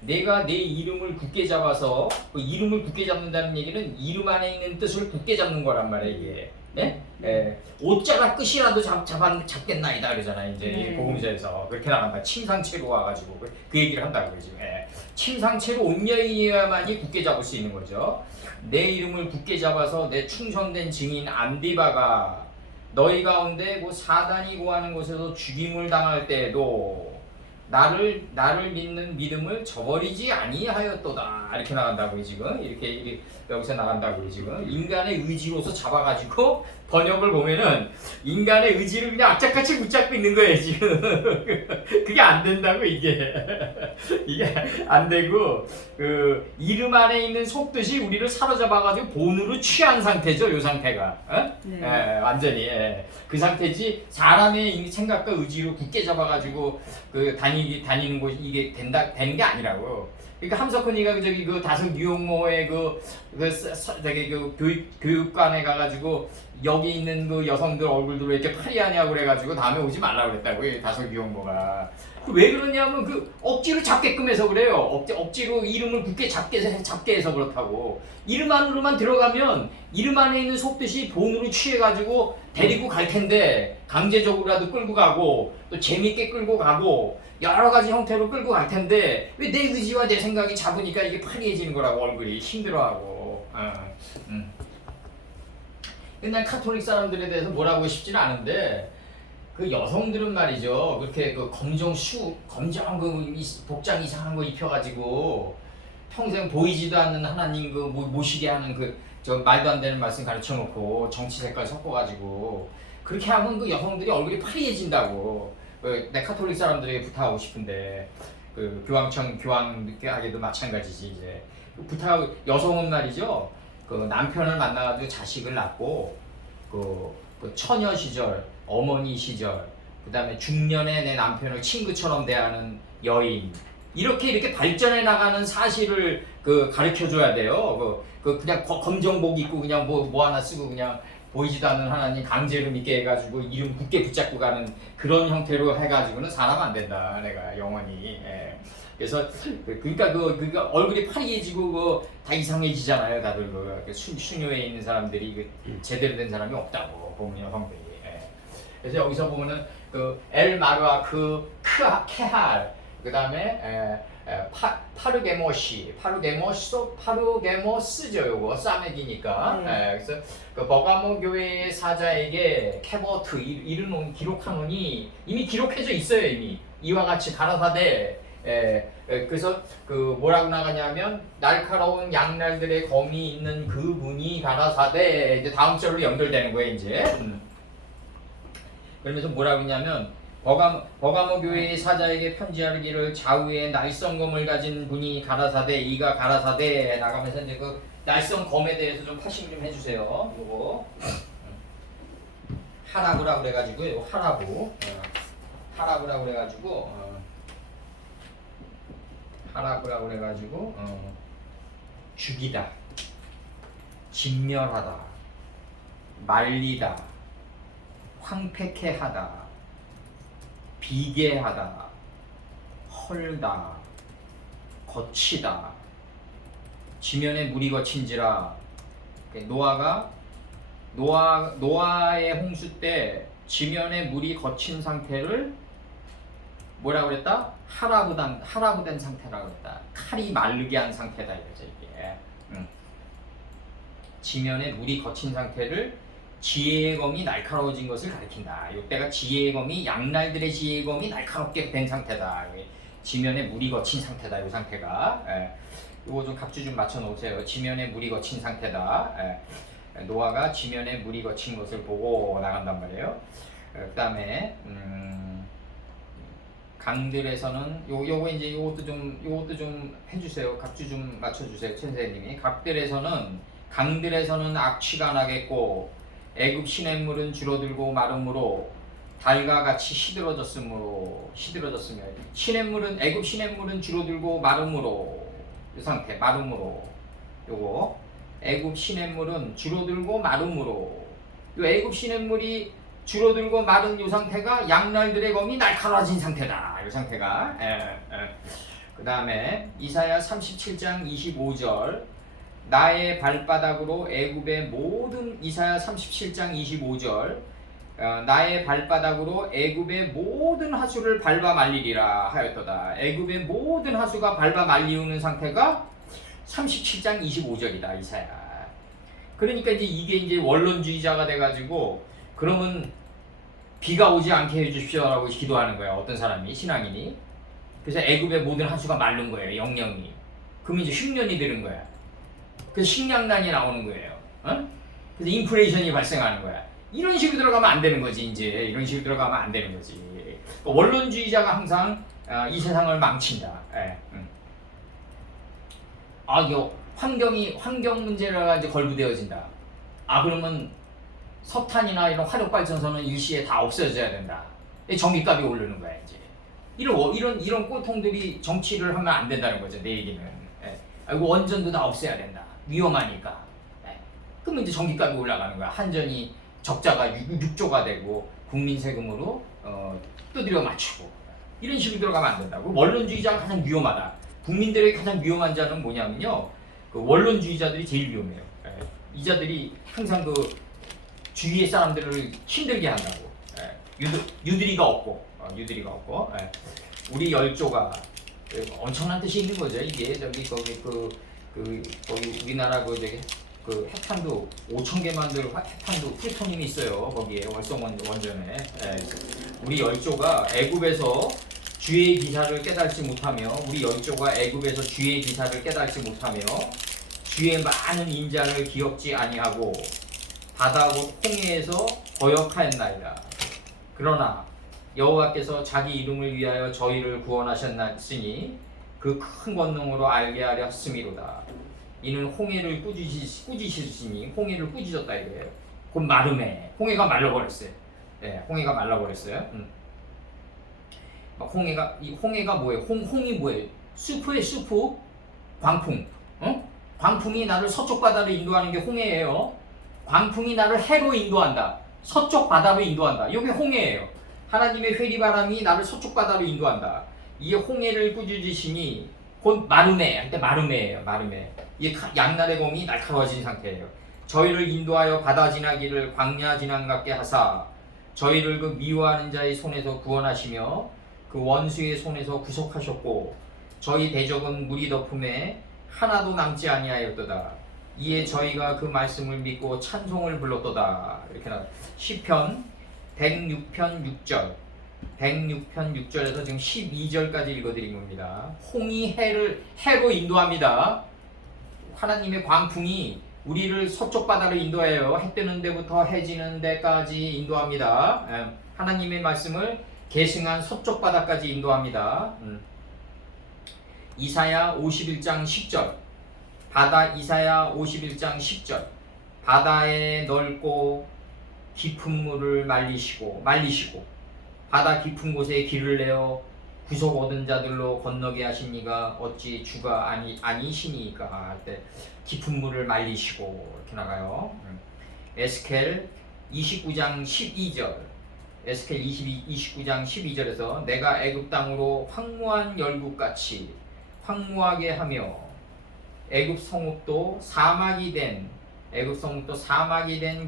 내가 내 이름을 굳게 잡아서 그 이름을 굳게 잡는다는 얘기는 이름 안에 있는 뜻을 굳게 잡는 거란 말이에요. 이게 옷자락 끝이라도 잡겠나이다 그러잖아요. 이제 복음서에서 그렇게 나간다. 침상체로 와가지고 그 얘기를 한다고 그러지. 침상체로 온 여인이야만이 굳게 잡을 수 있는 거죠. 내 이름을 굳게 잡아서 내 충성된 증인 안디바가 너희 가운데 그 사단이 구하는 곳에서 죽임을 당할 때에도 나를 믿는 믿음을 저버리지 아니하였도다. 이렇게 나간다고 지금 이렇게 여기서 나간다고 지금 인간의 의지로서 잡아가지고 번역을 보면은 인간의 의지를 그냥 악착같이 붙잡고 있는 거예요 지금. 그게 안 된다고 이게 안 되고 그 이름 안에 있는 속뜻이 우리를 사로잡아가지고 본으로 취한 상태죠. 요 상태가 완전히 그 상태지 사람의 생각과 의지로 굳게 잡아가지고 그 다니는 곳 이게 되는 게 아니라고. 그러니까 함석헌이가 저기 그 다섯 유용모의 저기 교육관에 가가지고 여기 있는 그 여성들 얼굴들 왜 이렇게 파리하냐고 그래가지고 다음에 오지 말라고 그랬다고. 이 다섯 유용모가 왜 그러냐면 그 억지로 잡게끔 해서 그래요. 억지로 이름을 굳게 잡게 해서 그렇다고. 이름 안으로만 들어가면 이름 안에 있는 속뜻이 본으로 취해가지고 데리고 갈 텐데 강제적으로라도 끌고 가고 또 재밌게 끌고 가고 여러 가지 형태로 끌고 갈 텐데 왜 내 의지와 내 생각이 잡으니까 이게 파리해지는 거라고. 얼굴이 힘들어하고. 옛날 카톨릭 사람들에 대해서 뭐라고 하고 싶지는 않은데 그 여성들은 말이죠. 그렇게 그 검정 그 복장 이상한 거 입혀가지고 평생 보이지도 않는 하나님 그 모시게 하는 저 말도 안 되는 말씀 가르쳐 놓고 정치 색깔 섞어가지고 그렇게 하면 그 여성들이 얼굴이 파리해진다고. 내 카톨릭 사람들에게 부탁하고 싶은데 그 교황청 교황하게도 마찬가지지. 이제 여성은 말이죠. 그 남편을 만나가지고 자식을 낳고 그 처녀 시절, 어머니 시절, 그 다음에 중년에 내 남편을 친구처럼 대하는 여인, 이렇게 발전해 나가는 사실을 가르쳐 줘야 돼요. 그냥 검정복 입고 그냥 뭐 하나 쓰고 그냥 보이지도 않는 하나님 강제로 믿게 해가지고 이름 굳게 붙잡고 가는 그런 형태로 해가지고는 사람 안 된다. 내가 영원히. 예. 그래서 그러니까 얼굴이 파리해지고 다 이상해지잖아요. 다들 수녀에 있는 사람들이 제대로 된 사람이 없다고 보면 성들이. 예. 그래서 여기서 보면은 엘 마르아크 케할, 그 다음에 파르게모스죠. 요거 싸매기니까. 그래서 버가모 교회의 사자에게 케버트 이르노 기록하노니 이미 기록해져 있어요. 이미 이와 같이 가라사대. 그래서 뭐라고 나가냐면 날카로운 양날들의 검이 있는 그분이 가라사대. 이제 다음 절로 연결되는 거예요. 이제. 그러면서 뭐라고 했냐면 버가모 교회의 사자에게 편지하기를 좌우에 날성검을 가진 분이 가라사대, 이가 가라사대 나가면서 이제 날성검에 대해서 좀 파싱 좀 해주세요. 요거 하라브라 그래가지고 요거 하라브라 그래가지고 하라브라 그래가지고 죽이다, 진멸하다, 말리다, 황폐케 하다, 비계하다, 헐다, 거치다, 지면에 물이 거친지라. 노아의 홍수 때 지면에 물이 거친 상태를 뭐라고 그랬다? 하라브된 상태라고 그랬다. 칼이 마르게 한 상태다 이거죠 이게. 지면에 물이 거친 상태를 지혜의 검이 날카로워진 것을 가리킨다. 이때가 지혜의 검이 양날들의 지혜의 검이 날카롭게 된 상태다. 지면에 물이 거친 상태다. 이 상태가. 이거 좀 각주 좀 맞춰 놓으세요. 지면에 물이 거친 상태다. 노아가 지면에 물이 거친 것을 보고 나간단 말이에요. 그다음에 강들에서는 요거 이제 요것도 좀 해주세요. 각주 좀 맞춰주세요, 천사님이. 강들에서는 악취가 나겠고 애굽 시냇물은 줄어들고 마름으로 달과 같이 시들어졌으며 애굽 시냇물은 줄어들고 마름으로 이 상태 마름으로 요거 애굽 시냇물은 줄어들고 마름으로 요 애굽 시냇물이 줄어들고 마른 요 상태가 양날들의 검이 날카로워진 상태다. 요 상태가. 그 다음에 이사야 37장 25절 나의 발바닥으로 애굽의 모든 이사야 37장 25절 나의 발바닥으로 애굽의 모든 하수를 밟아 말리리라 하였도다. 애굽의 모든 하수가 밟아 말리우는 상태가 37장 25절이다 이사야. 그러니까 이게 이제 원론주의자가 돼가지고 그러면 비가 오지 않게 해주십시오라고 기도하는 거야. 어떤 사람이 신앙인이. 그래서 애굽의 모든 하수가 마른 거예요. 영영이. 그러면 이제 흉년이 되는 거야. 그래서 식량난이 나오는 거예요. 그래서 인플레이션이 발생하는 거야. 이런 식으로 들어가면 안 되는 거지. 이제 이런 식으로 들어가면 안 되는 거지. 원론주의자가 항상 이 세상을 망친다. 환경 문제가 이제 걸부되어진다. 그러면 석탄이나 이런 화력발전소는 일시에 다 없어져야 된다. 전기값이 오르는 거야 이제. 이런 꼴통들이 정치를 하면 안 된다는 거죠. 내 얘기는. 원전도 다 없애야 된다. 위험하니까. 그러면 이제 전기값이 올라가는 거야. 한전이 적자가 6조가 되고 국민 세금으로 두드려 맞추고 이런 식으로 들어가면 안 된다고. 원론주의자가 가장 위험하다. 국민들에게 가장 위험한 자는 뭐냐면요. 원론주의자들이 제일 위험해요. 이 자들이 항상 주위의 사람들을 힘들게 한다고. 유두리가 없고. 우리 열조가 엄청난 뜻이 있는 거죠. 이게 거기 우리나라 핵탄두 5,000개 만들 핵탄두 플루토늄이 있어요. 거기에 월성 원전에. 우리 열조가 애굽에서 주의 기사를 깨달지 못하며 주의 많은 인자를 기억지 아니하고 바다 곧 홍해에서 거역하였나이다. 그러나 여호와께서 자기 이름을 위하여 저희를 구원하셨으니 그 큰 권능으로 알게 하려 했음이로다. 이는 홍해를 꾸짖으시니 홍해를 꾸짖었다 이거예요. 그럼 마름에 홍해가 말라버렸어요. 예, 홍해가 말라버렸어요. 막 홍해가 뭐예요? 홍이 뭐예요? 수프의 수프, 광풍. 광풍이 나를 서쪽 바다로 인도하는 게 홍해예요. 광풍이 나를 해로 인도한다. 서쪽 바다로 인도한다. 이게 홍해예요. 하나님의 회리바람이 나를 서쪽 바다로 인도한다. 이게 홍해를 꾸짖으시니 곧 마름에 할 때 마름에예요. 마름에. 이게 양날의 검이 날카로워진 상태예요. 저희를 인도하여 바다 지나기를 광야 지난 같게 하사 저희를 그 미워하는 자의 손에서 구원하시며 그 원수의 손에서 구속하셨고 저희 대적은 물이 덮음에 하나도 남지 아니하였도다. 이에 저희가 그 말씀을 믿고 찬송을 불렀도다. 이렇게 나와요. 시편 106편 6절 106편 6절에서 지금 12절까지 읽어드린 겁니다. 홍이 해로 인도합니다. 하나님의 광풍이 우리를 서쪽 바다로 인도해요. 해 뜨는 데부터 해 지는 데까지 인도합니다. 하나님의 말씀을 계승한 서쪽 바다까지 인도합니다. 이사야 51장 10절 이사야 51장 10절 바다에 넓고 깊은 물을 말리시고 바다 깊은 곳에 길을 내어 구속 얻은 자들로 건너게 하시니가 어찌 주가 아니시니까 할 때 깊은 물을 말리시고 이렇게 나가요. 에스겔 29장 12절 에스겔 29장 12절에서 내가 애굽 땅으로 황무한 열국같이 황무하게 하며 애굽 성읍도 사막이 된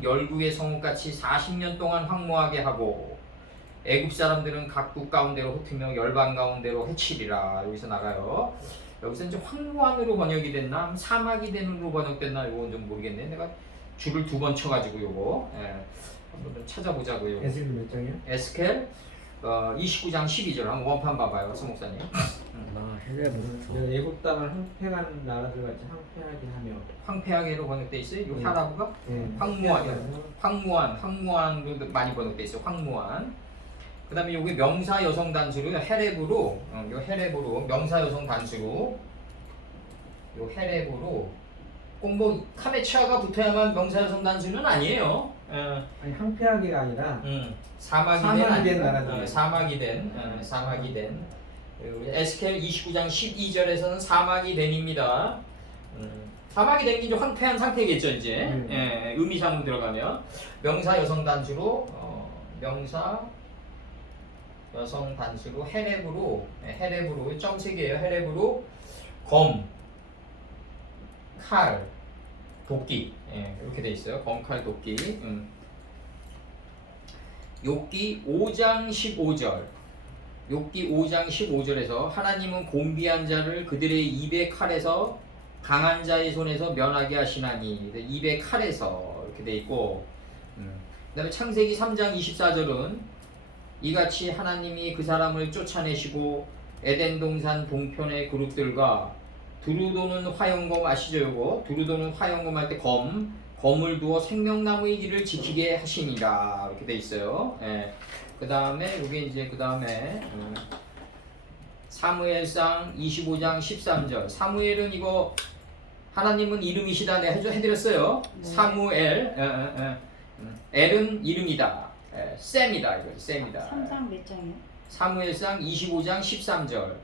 열국의 성읍같이 40년 동안 황무하게 하고 애굽 사람들은 각국 가운데로 흩으며 열방 가운데로 해치리라. 여기서 나가요. 여기서 이제 황무한으로 번역이 됐나 사막이 된으로 번역됐나 이건 좀 모르겠네. 내가 줄을 2번 쳐가지고 요거 한번 좀 찾아보자고요. 에스겔 몇 장이요? 에스겔 29장 12절 한번 원판 봐봐요, 서 목사님. 애굽 땅을 황폐한 나라들 같이 황폐하게 하며 황폐하게로 번역돼 있어요. 이 하라브가 황무한도 많이 번역돼 있어요. 황무한. 그다음에 여기 명사 여성 단수로 헤렙으로 명사 여성 단수로 헤렙으로 꼭 뭐 카메치아가 붙어야만 명사 여성 단수는 아니에요. 아니 황폐하게가 아니라 사막이 된 나라들. 사막이 된 에스겔 29장 12절에서는 사막이 된입니다. 사막이 된 게 이제 황폐한 상태겠죠 이제. 의미상으로 들어가면 명사 여성 단수로 명사 여성 단수로 헤렙으로 점 3개예요. 헤렙으로 검, 칼, 도끼 이렇게 돼 있어요. 검, 칼, 도끼. 욥기 5장 15절 욥기 5장 15절에서 하나님은 곤비한 자를 그들의 입의 칼에서 강한 자의 손에서 면하게 하시나니 입의 칼에서 이렇게 돼 있고 그 다음에 창세기 3장 24절은 이같이 하나님이 그 사람을 쫓아내시고 에덴 동산 동편의 그룹들과 두루도는 화영검 아시죠? 요거 두루도는 화영검 할 때 검을 두어 생명나무의 길을 지키게 하시니라 이렇게 돼 있어요. 그 다음에 여기 이제 그 다음에 사무엘상 25장 13절 사무엘은 이거 하나님은 이름이시다 내가 해드렸어요. 네. 사무엘 엘은 이름이다. 셈이다 이거 셈이다. 3장 몇 장이요? 사무엘상 25장 13절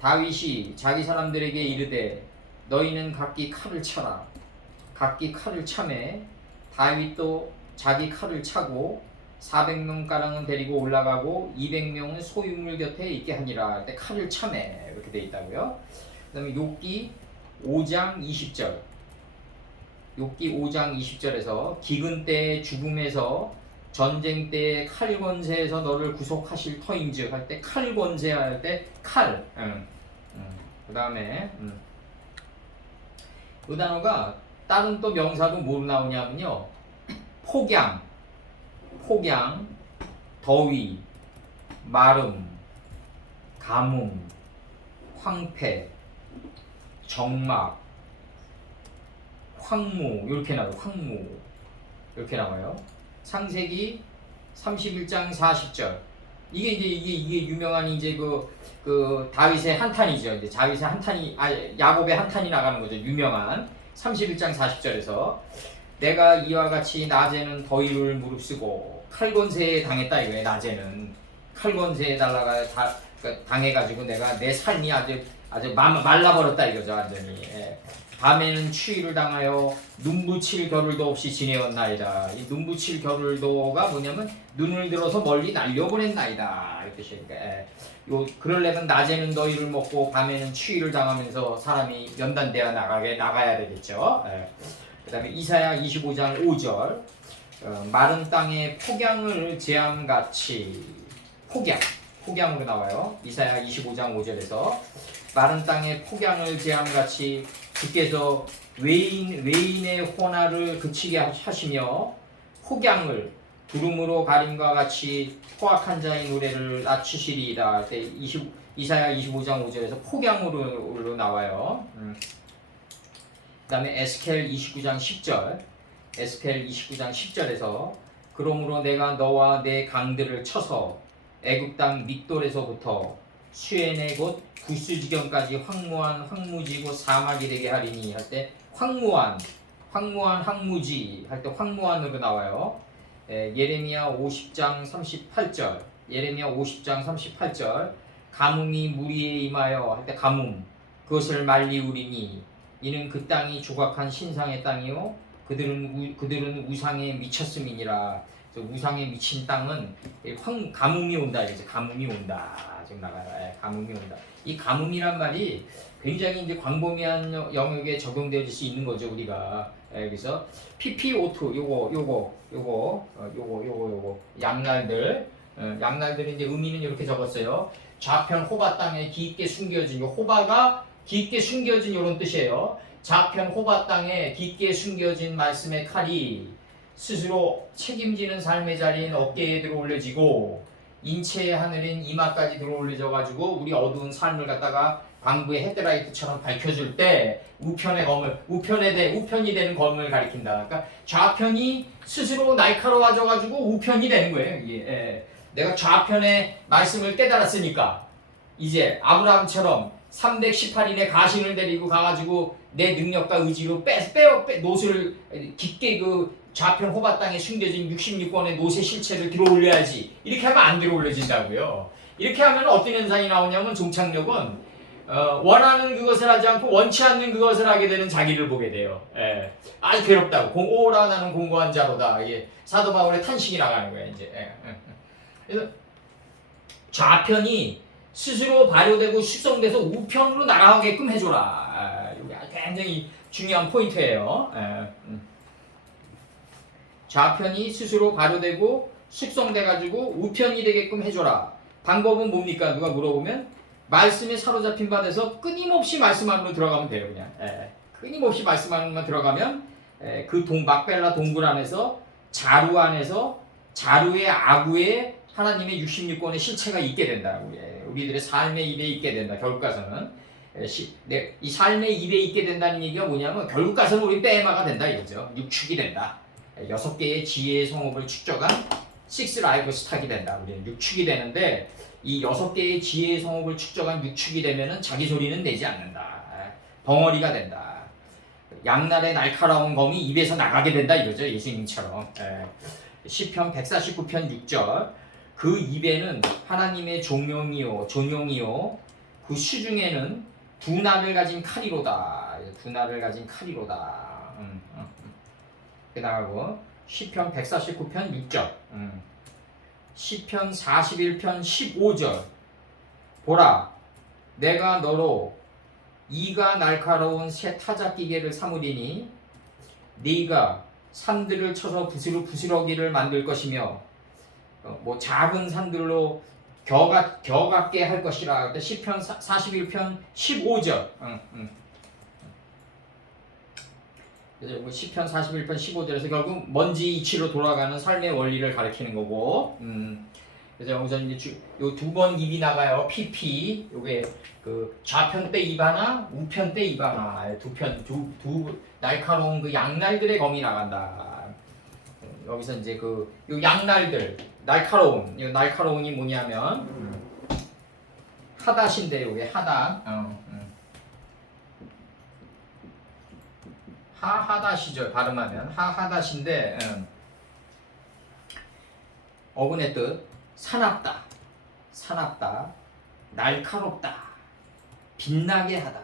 다윗이 자기 사람들에게 이르되 너희는 각기 칼을 차라. 각기 칼을 차매 다윗도 자기 칼을 차고 400명 가량은 데리고 올라가고 200명은 소유물 곁에 있게 하니라. 할 때 칼을 차매 이렇게 돼 있다고요. 그다음에 욥기 5장 20절 욥기 5장 20절에서 기근 때의 죽음에서 전쟁 때의 칼 권세에서 너를 구속하실 터인즉 할 때 칼 권세 할 때 칼. 그 다음에 이 단어가 다른 또 명사도 뭐로 나오냐면요. 폭양, 더위, 마름, 가뭄, 황폐, 정막, 황무 이렇게 나와요. 황무 이렇게 나와요. 창세기 31장 40절 이게 유명한 이제 그 다윗의 한탄이죠. 이제 다윗의 한탄이 야곱의 한탄이 나가는 거죠. 유명한 31장 40절에서 내가 이와 같이 낮에는 더위를 무릅쓰고 칼권세에 당했다 이거예요. 낮에는 칼권세에 당해가지고 내가 내 삶이 아주 말라버렸다 이거죠. 완전히. 예. 밤에는 추위를 당하여 눈붙일 겨를도 없이 지내었나이다. 이 눈붙일 겨를도가 뭐냐면 눈을 들어서 멀리 날려보냈나이다 이 뜻이니까. 예. 그러려면 낮에는 더위를 먹고 밤에는 추위를 당하면서 사람이 연단되어 나가야 되겠죠. 예. 그 다음에 이사야 25장 5절 마른 땅에 폭양을 재앙같이 폭양으로 나와요. 이사야 25장 5절에서 마른 땅에 폭양을 재앙같이 주께서 외인의 호나를 그치게 하시며 폭양을 구름으로 가림과 같이 포악한 자의 노래를 낮추시리이다. 이사야 25장 5절에서 폭양으로 나와요. 그 다음에 에스겔 29장 10절 에스겔 29장 10절에서 그러므로 내가 너와 내 강들을 쳐서 애굽 땅 믹돌에서부터 수엔의 곧 구스지경까지 황무한 황무지 곧 사막이 되게 하리니 할 때 황무한 황무지 할 때 황무한으로 나와요. 예레미야 50장 38절 예레미야 50장 38절 가뭄이 무리에 임하여 할 때 가뭄 그것을 말리우리니 이는 그 땅이 조각한 신상의 땅이요 그들은 우상에 미쳤음이니라. 우상에 미친 땅은 가뭄이 온다. 이제 가뭄이 온다. 지금 나가요. 가뭄이 온다. 이 가뭄이란 말이 굉장히 이제 광범위한 영역에 적용되어질 수 있는 거죠 우리가. 그래서 PPO2 요거 양날들은 이제 의미는 이렇게 적었어요. 좌편 호바 땅에 깊게 숨겨진 호바가 깊게 숨겨진 이런 뜻이에요. 좌편 호바 땅에 깊게 숨겨진 말씀의 칼이 스스로 책임지는 삶의 자리인 어깨에 들어올려지고 인체의 하늘인 이마까지 들어올려져 가지고 우리 어두운 삶을 갖다가 광부의 헤드라이트처럼 밝혀줄 때 우편이 되는 검을 가리킨다. 그러니까 좌편이 스스로 날카로워져 가지고 우편이 되는 거예요. 이게. 내가 좌편의 말씀을 깨달았으니까 이제 아브라함처럼 318인의 가신을 데리고 가가지고 내 능력과 의지로 노스를 깊게 그 좌편 호바 땅에 숨겨진 66권의 노새 실체를 들어올려야지. 이렇게 하면 안 들어올려진다고요. 이렇게 하면 어떤 현상이 나오냐면 종착역은 원하는 그것을 하지 않고 원치 않는 그것을 하게 되는 자기를 보게 돼요. 아주 괴롭다고. 오라 나는 공고한 자로다. 이게 사도 바울의 탄식이 나가는 거예요. 이제. 그래서 좌편이 스스로 발효되고 숙성돼서 우편으로 날아가게끔 해줘라. 이게 굉장히 중요한 포인트예요. 좌편이 스스로 발효되고 숙성돼가지고 우편이 되게끔 해줘라. 방법은 뭡니까? 누가 물어보면 말씀에 사로잡힌 바 돼서 끊임없이 말씀 안으로 들어가면 돼요. 그냥 끊임없이 말씀 안으로만 들어가면 그 막벨라 동굴 안에서 자루 안에서 자루의 아구에 하나님의 66권의 실체가 있게 된다. 우리들의 삶의 입에 있게 된다. 결국 가서는 이 삶의 입에 있게 된다는 얘기가 뭐냐면 결국 가서는 우리 빼마가 된다 이거죠. 육축이 된다. 6개의 지혜의 성읍을 축적한 6 라이브 스탁이 된다. 우리는 육축이 되는데 이 6개의 지혜의 성읍을 축적한 육축이 되면은 자기 소리는 내지 않는다. 벙어리가 된다. 양날의 날카로운 검이 입에서 나가게 된다 이거죠. 예수님처럼. 시편 149편 6절 그 입에는 하나님의 존용이요 그 수중에는 두 날을 가진 칼이로다. 두 날을 가진 칼이로다. 나가고 시편 149편 6절 시편 41편 15절 보라 내가 너로 이가 날카로운 새 타작기계를 삼으리니 네가 산들을 쳐서 부스러기를 만들 것이며 작은 산들로 겨 같게 할 것이라. 시편 41편 15절 그래서 시편 41편 15절에서 결국 먼지 이치로 돌아가는 삶의 원리를 가리키는 거고, 그래서 여기서 이제 요 두 번 입이 나가요. PP 요게 그 좌편 때 입 하나, 우편 때 입 하나, 두 날카로운 그 양날들의 검이 나간다. 여기서 이제 그 요 양날들 날카로운이 뭐냐면 하닷인데 요게 하닷. 하하다시죠. 발음하면 하하다시인데 어근의 뜻 사납다, 사납다, 날카롭다, 빛나게 하다.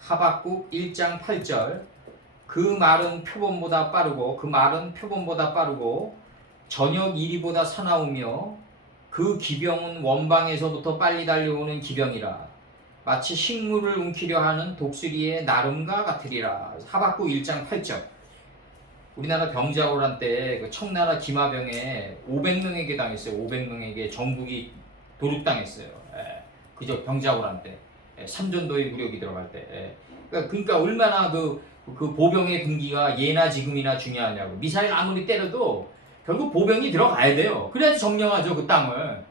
하박국 1장 8절 그 말은 표본보다 빠르고 저녁 이리보다 사나우며 그 기병은 원방에서부터 빨리 달려오는 기병이라 마치 식물을 움키려 하는 독수리의 나름과 같으리라. 하박국 1장 8절. 우리나라 병자호란 때 그 청나라 기마병에 500명에게 당했어요. 500명에게 전국이 도륙당했어요. 그저 병자호란 때. 삼전도의 무력이 들어갈 때. 그러니까 얼마나 그 보병의 군기가 예나 지금이나 중요하냐고. 미사일 아무리 때려도 결국 보병이 들어가야 돼요. 그래야지 점령하죠 그 땅을.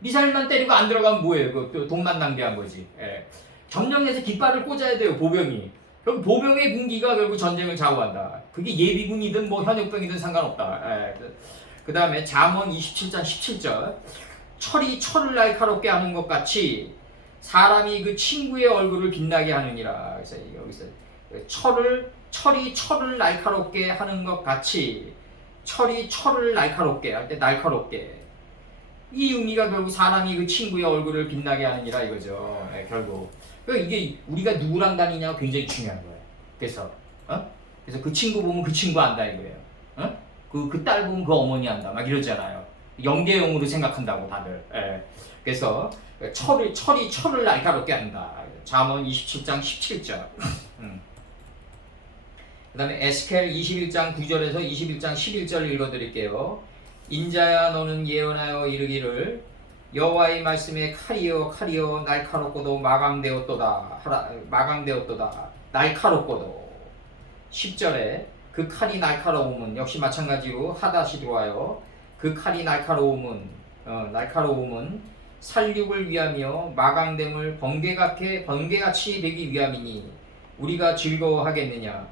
미사일만 때리고 안 들어가면 뭐예요? 그 돈만 낭비한 거지. 점령해서 깃발을 꽂아야 돼요 보병이. 결국 보병의 군기가 결국 전쟁을 좌우한다. 그게 예비군이든 뭐 현역병이든 상관없다. 그 다음에 잠언 27장 17절 철이 철을 날카롭게 하는 것 같이 사람이 그 친구의 얼굴을 빛나게 하느니라. 그래서 여기서 철이 철을 날카롭게 하는 것 같이 철이 철을 날카롭게 할 때 날카롭게 이 의미가 결국 사람이 그 친구의 얼굴을 빛나게 하느니라 이거죠. 결국 이게 우리가 누구랑 다니냐가 굉장히 중요한 거예요. 그래서 그 친구 보면 그 친구 안다 이거예요. 그 딸 보면 그 어머니 안다 막 이러잖아요. 영계용으로 생각한다고 다들. 그래서 철이 철을 날카롭게 한다. 잠언 27장 17절. 그 다음에 에스겔 21장 9절에서 21장 11절 읽어드릴게요. 인자야 너는 예언하여 이르기를 여호와의 말씀에 칼이여 날카롭고도 마강되었도다 날카롭고도 10절에 그 칼이 날카로움은 역시 마찬가지로 하다시 들어와요. 그 칼이 날카로움은 살육을 위하며 마강됨을 번개같이 되기 위함이니 우리가 즐거워하겠느냐.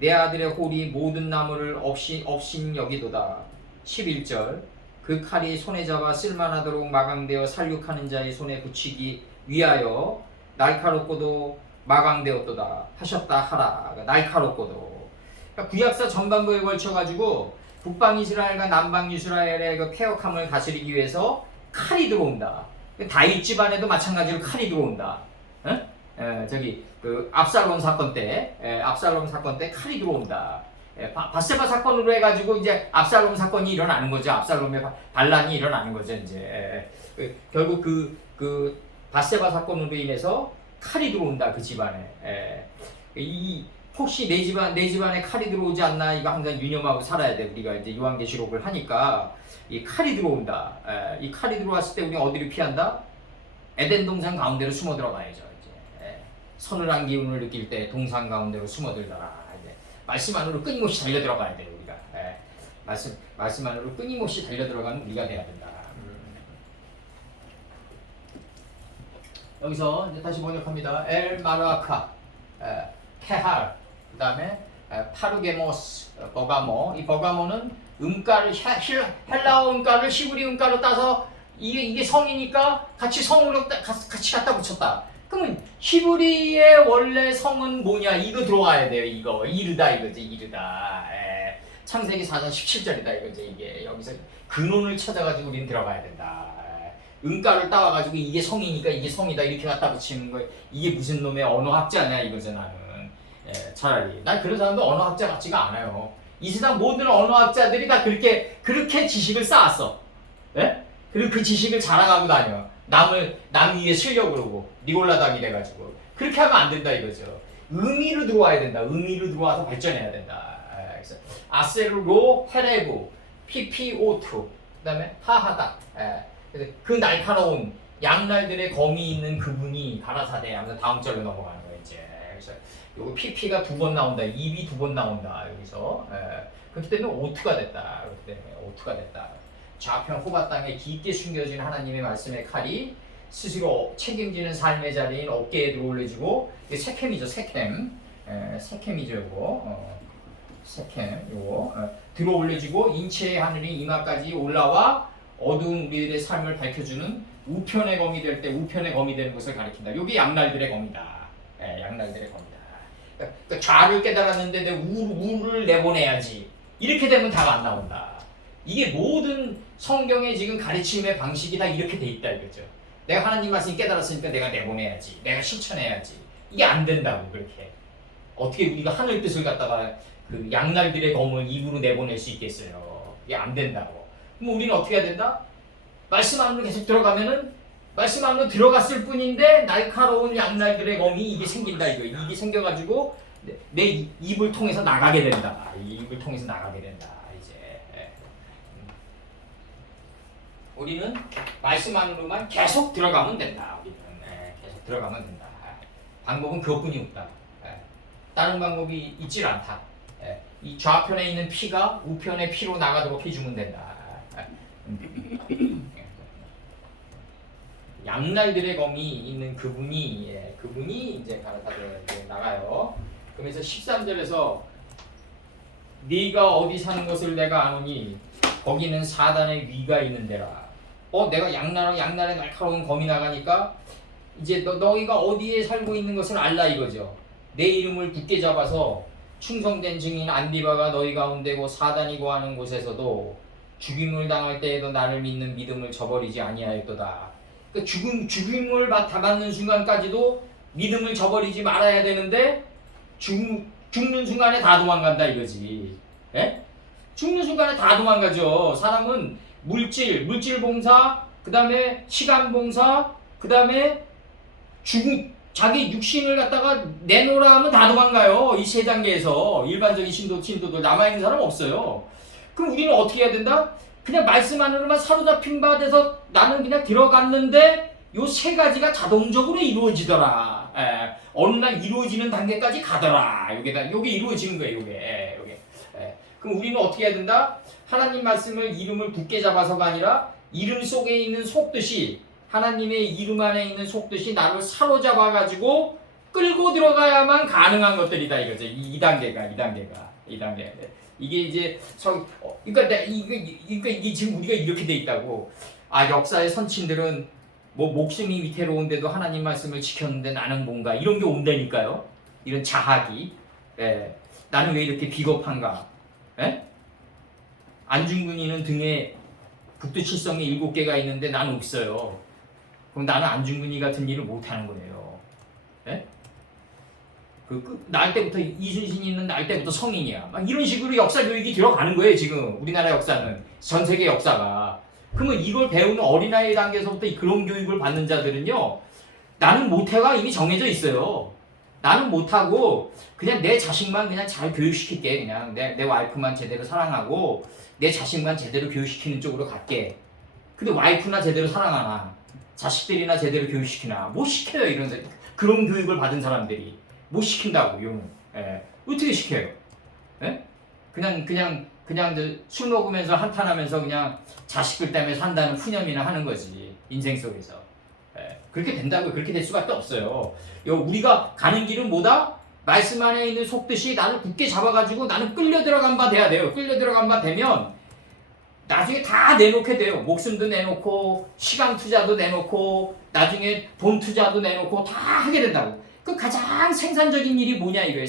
내 아들의 홀이 모든 나무를 업신 여기도다. 11절 그 칼이 손에 잡아 쓸만하도록 마강되어 살육하는 자의 손에 붙이기 위하여 날카롭고도 마강되었도다 하셨다 하라. 날카롭고도. 그러니까 구약사 전반부에 걸쳐가지고 북방 이스라엘과 남방 이스라엘의 그 폐역함을 다스리기 위해서 칼이 들어온다. 다윗 집안에도 마찬가지로 칼이 들어온다. 저기 그 압살롬 사건 때 칼이 들어온다. 바세바 사건으로 해가지고 이제 압살롬 사건이 일어나는 거죠. 압살롬의 반란이 일어나는 거죠. 이제 결국 그 바세바 사건으로 인해서 칼이 들어온다 그 집안에. 이 혹시 내 집안에 칼이 들어오지 않나 이거 항상 유념하고 살아야 돼. 우리가 이제 요한계시록을 하니까 이 칼이 들어온다. 이 칼이 들어왔을 때 우리 어디를 피한다? 에덴 동산 가운데로 숨어 들어가야죠. 이제 서늘한 기운을 느낄 때 동산 가운데로 숨어들더라. 말씀 안으로 끊임없이 달려 들어가야 돼요 우리가. 말씀 안으로 끊임없이 달려 들어가는 우리가 돼야 된다. 여기서 이제 다시 번역합니다. 엘 마르아카, 케할, 그다음에 파르게모스, 버가모. 이 버가모는 음가를 헬라어 음가를 히브리 음가로 따서 이게 성이니까 같이 성으로 같이 갖다 붙였다. 그러면 히브리의 원래 성은 뭐냐? 이거 들어와야 돼요. 이거 이르다 이거지. 이르다. 창세기 4장 17절이다 이거지. 이게 여기서 근원을 찾아가지고 우리는 들어가야 된다. 음가를 따와가지고 이게 성이니까 이게 성이다 이렇게 갖다 붙이는 거 이게 무슨 놈의 언어학자냐 이거죠 나는. 차라리 난 그런 사람도 언어학자 같지가 않아요. 이 세상 모든 언어학자들이 다 그렇게 지식을 쌓았어. 그리고 그 지식을 자랑하고 다녀. 남 위에 쓰려고 그러고 니골라닥이 돼가지고 그렇게 하면 안 된다 이거죠. 의미로 들어와야 된다. 의미로 들어와서 발전해야 된다. 그래서 아세르로 헤레부 피피오투 그다음에 하하다. 그래서 그 날카로운 양날들의 검이 있는 그분이 가라사대 하면서 다음 절로 넘어가는 거예요 이제. 그래서 요거 피피가 2번 나온다. 입이 2번 나온다 여기서. 그렇기 때문에 오투가 됐다. 그렇기 때문에 오투가 됐다. 좌편 호바 땅에 깊게 숨겨진 하나님의 말씀의 칼이 스스로 책임지는 삶의 자리인 어깨에 들어올려지고 이게 세켐이죠. 세켐이죠 이거. 세켐 요거 들어올려지고 인체의 하늘이 이마까지 올라와 어두운 우리들의 삶을 밝혀주는 우편의 검이 될 때 우편의 검이 되는 것을 가리킨다. 요게 양날들의 검이다. 양날들의 검이다. 그러니까 좌를 깨달았는데 내 우를 내보내야지. 이렇게 되면 다가 안 나온다. 이게 모든 성경의 지금 가르침의 방식이 다 이렇게 돼 있다 이거죠. 내가 하나님 말씀 깨달았으니까 내가 내보내야지. 내가 실천해야지. 이게 안 된다고 그렇게. 어떻게 우리가 하늘 뜻을 갖다가 그 양날들의 검을 입으로 내보낼 수 있겠어요. 이게 안 된다고. 그럼 우리는 어떻게 해야 된다? 말씀 안으로 계속 들어가면은 말씀 안으로 들어갔을 뿐인데 날카로운 양날들의 검이 이게 생긴다 이거. 이게 생겨가지고 내 입을 통해서 나가게 된다. 이 입을 통해서 나가게 된다. 이제 우리는 말씀 안으로만 계속 들어가면 된다. 우리는 계속 들어가면 된다. 방법은 그것뿐이 없다. 다른 방법이 있질 않다. 이 좌편에 있는 피가 우편의 피로 나가도록 해주면 된다. 양날들의 검이 있는 그분이 이제 가라사대 나가요. 그러면서 13절에서 네가 어디 사는 것을 내가 아노니 거기는 사단의 위가 있는 데라. 내가 양날에 날카로운 검이 나가니까 이제 너희가 어디에 살고 있는 것을 알라 이거죠. 내 이름을 굳게 잡아서 충성된 증인 안디바가 너희 가운데고 사단이 거하는 곳에서도 죽임을 당할 때에도 나를 믿는 믿음을 저버리지 아니하였도다. 그러니까 죽임을 받는 순간까지도 믿음을 저버리지 말아야 되는데 죽는 순간에 다 도망간다 이거지. 예? 죽는 순간에 다 도망가죠. 사람은 물질 봉사, 그 다음에 시간 봉사, 그 다음에 자기 육신을 갖다가 내놓으라 하면 다 도망가요. 이 세 단계에서 일반적인 신도들 남아있는 사람 없어요. 그럼 우리는 어떻게 해야 된다? 그냥 말씀 안으로만 사로잡힌 바 돼서 나는 그냥 들어갔는데 요 세 가지가 자동적으로 이루어지더라. 어느 날 이루어지는 단계까지 가더라. 요게 이루어지는 거예요. 요게. 그럼 우리는 어떻게 해야 된다? 하나님 말씀을 이름을 굳게 잡아서가 아니라 이름 속에 있는 속뜻이 하나님의 이름 안에 있는 속뜻이 나를 사로잡아가지고 끌고 들어가야만 가능한 것들이다 이거죠. 이 단계가. 이게 이제 그러니까 이게 지금 우리가 이렇게 돼 있다고. 역사의 선친들은 뭐 목숨이 위태로운데도 하나님 말씀을 지켰는데 나는 뭔가 이런 게 온다니까요. 이런 자학이. 나는 왜 이렇게 비겁한가? 안중근이는 등에 북두칠성이 7개가 있는데 나는 없어요. 그럼 나는 안중근이 같은 일을 못하는 거예요. 날 때부터 이순신이 있는 날 때부터 성인이야. 막 이런 식으로 역사 교육이 들어가는 거예요. 지금 우리나라 역사는 전 세계 역사가. 그러면 이걸 배우는 어린아이 단계에서부터 그런 교육을 받는 자들은요. 나는 못해가 이미 정해져 있어요. 나는 못하고 그냥 내 자식만 그냥 잘 교육시킬게. 그냥 내 와이프만 제대로 사랑하고 내 자식만 제대로 교육시키는 쪽으로 갈게. 근데 와이프나 제대로 사랑하나 자식들이나 제대로 교육시키나 못 시켜요. 이런 그런 교육을 받은 사람들이 못 시킨다고요. 어떻게 시켜요? 그냥 술 먹으면서 한탄하면서 그냥 자식들 때문에 산다는 푸념이나 하는 거지 인생 속에서. 그렇게 된다고요. 그렇게 될 수밖에 없어요. 우리가 가는 길은 뭐다? 말씀 안에 있는 속뜻이 나를 굳게 잡아가지고 나는 끌려 들어간 바 돼야 돼요. 끌려 들어간 바 되면 나중에 다 내놓게 돼요. 목숨도 내놓고 시간 투자도 내놓고 나중에 돈 투자도 내놓고 다 하게 된다고. 그 가장 생산적인 일이 뭐냐 이거예요.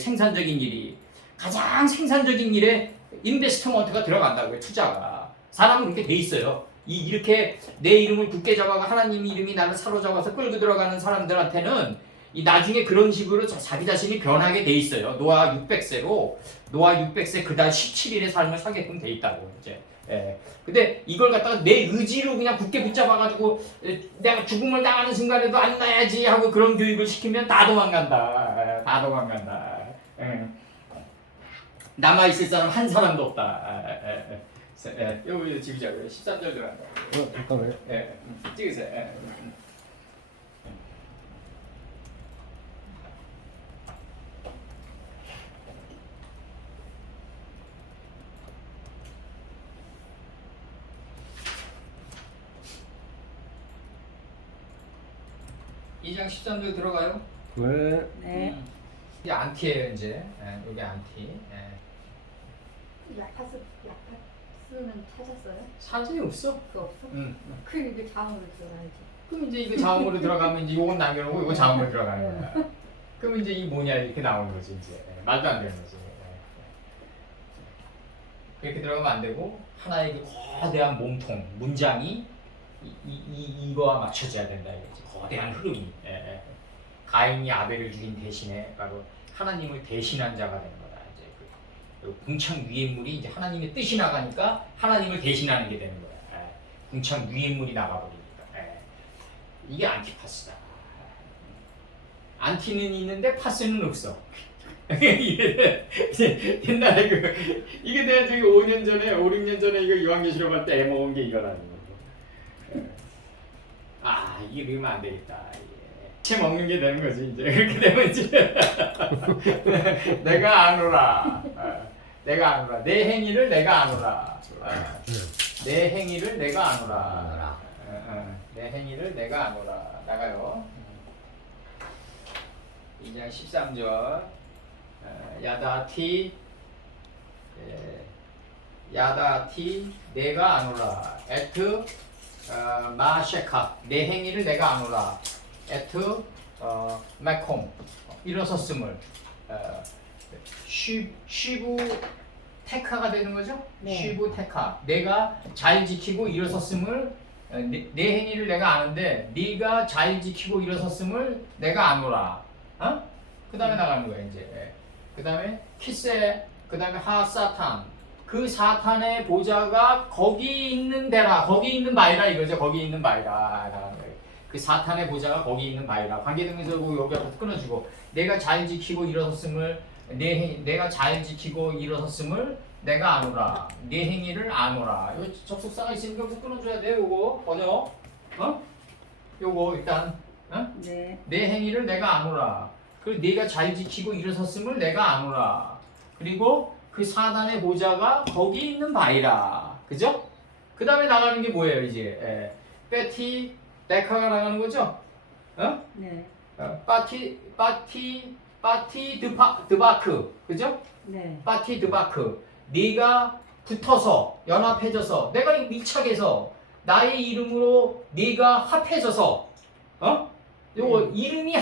가장 생산적인 일에 인베스트먼트가 들어간다고요. 투자가. 사람은 그렇게 돼 있어요. 이렇게 내 이름을 굳게 잡아가 하나님 이름이 나를 사로잡아서 끌고 들어가는 사람들한테는 나중에 그런 식으로 자기 자신이 변하게 돼 있어요. 노아 600세 그달 17일의 삶을 사게끔 돼 있다고 이제. 근데 이걸 갖다가 내 의지로 그냥 굳게 붙잡아가지고 내가 죽음을 당하는 순간에도 안 나야지 하고 그런 교육을 시키면 다 도망간다. 남아 있을 사람 한 사람도 없다. 여기 지우자고요. 13절 들어간다. 잠깐만요. 찍으세요. 이 장 13절 들어가요? 네. 이게 안티예요 이제. 이게 안티. 약파스는 찾았어요? 사진이 없어? 그거 없어? 응. 그럼 이게 자음으로 들어가야지. 그럼 이제 이거 자음으로 들어가면 이제 요건 남겨놓고 요거 자음으로 들어가는 거야. 그럼 이제 이 뭐냐 이렇게 나오는 거지 이제 말도 안 되는 거지. 그렇게 들어가면 안 되고 하나의 그 거대한 몸통 문장이 이거와 맞춰져야 된다 이거지. 거대한 흐름이. 가인이 아벨을 죽인 대신에 바로 하나님을 대신한 자가 되는 거다. 이제 그 궁창 위의 인물이 이제 하나님의 뜻이 나가니까 하나님을 대신하는 게 되는 거야. 궁창 위의 인물이 나가버리니까. 이게 안티파스다. 안티는 있는데 파스는 없어. 이게 옛날에 이게 내가 저기 5년 전에 5, 6년 전에 이거 요한계시록 할 때 애먹은 게 이거라는 거. 이게 그러면 안 되겠다. 채 먹는 게 되는 거지 이제. 그렇게 되면 이제 내가 아노라. 내가 아노라. 내 행위를 내가 아노라. 내 행위를 내가 아노라. 내 행위를 내가 아노라. 나가요. 2장 13절. 야다티 내가 아노라. 에트 마셰카 내 행위를 내가 아노라. 에트 메콤 일어섰음을 쉬부 테카가 되는 거죠? 네. 쉬부 테카 내가 잘 지키고 일어섰음을 내 행위를 내가 아는데 네가 잘 지키고 일어섰음을 내가 아노라. 그 다음에 나가는 거야 이제. 그 다음에 키세, 그 다음에 하사탄. 그 사탄의 보좌가 거기 있는 데라, 거기 있는 바이라 이거죠. 거기 있는 바이라. 그 사탄의 보좌가 거기 있는 바이라. 관계등에서 여기 앞에서 끊어주고 내가 잘 지키고 일어섰음을 내가 잘 지키고 일어섰음을 내가 아노라. 내 행위를 아노라. 이거 접속사가 있으니까 여기서 끊어줘야 돼. 요거 번역. 요거 일단 네. 내 행위를 내가 아노라. 그리고 내가 잘 지키고 일어섰음을 내가 아노라. 그리고 그 사단의 보좌가 거기 있는 바이라. 그죠? 그 다음에 나가는 게 뭐예요 이제? 빼티 데카가 나가는 거죠? 네. 빠티 드바크. 그죠? 네. 빠티 드바크. 네가 붙어서 연합해져서 내가 밀착해서 나의 이름으로 네가 합해져서 요거 이름이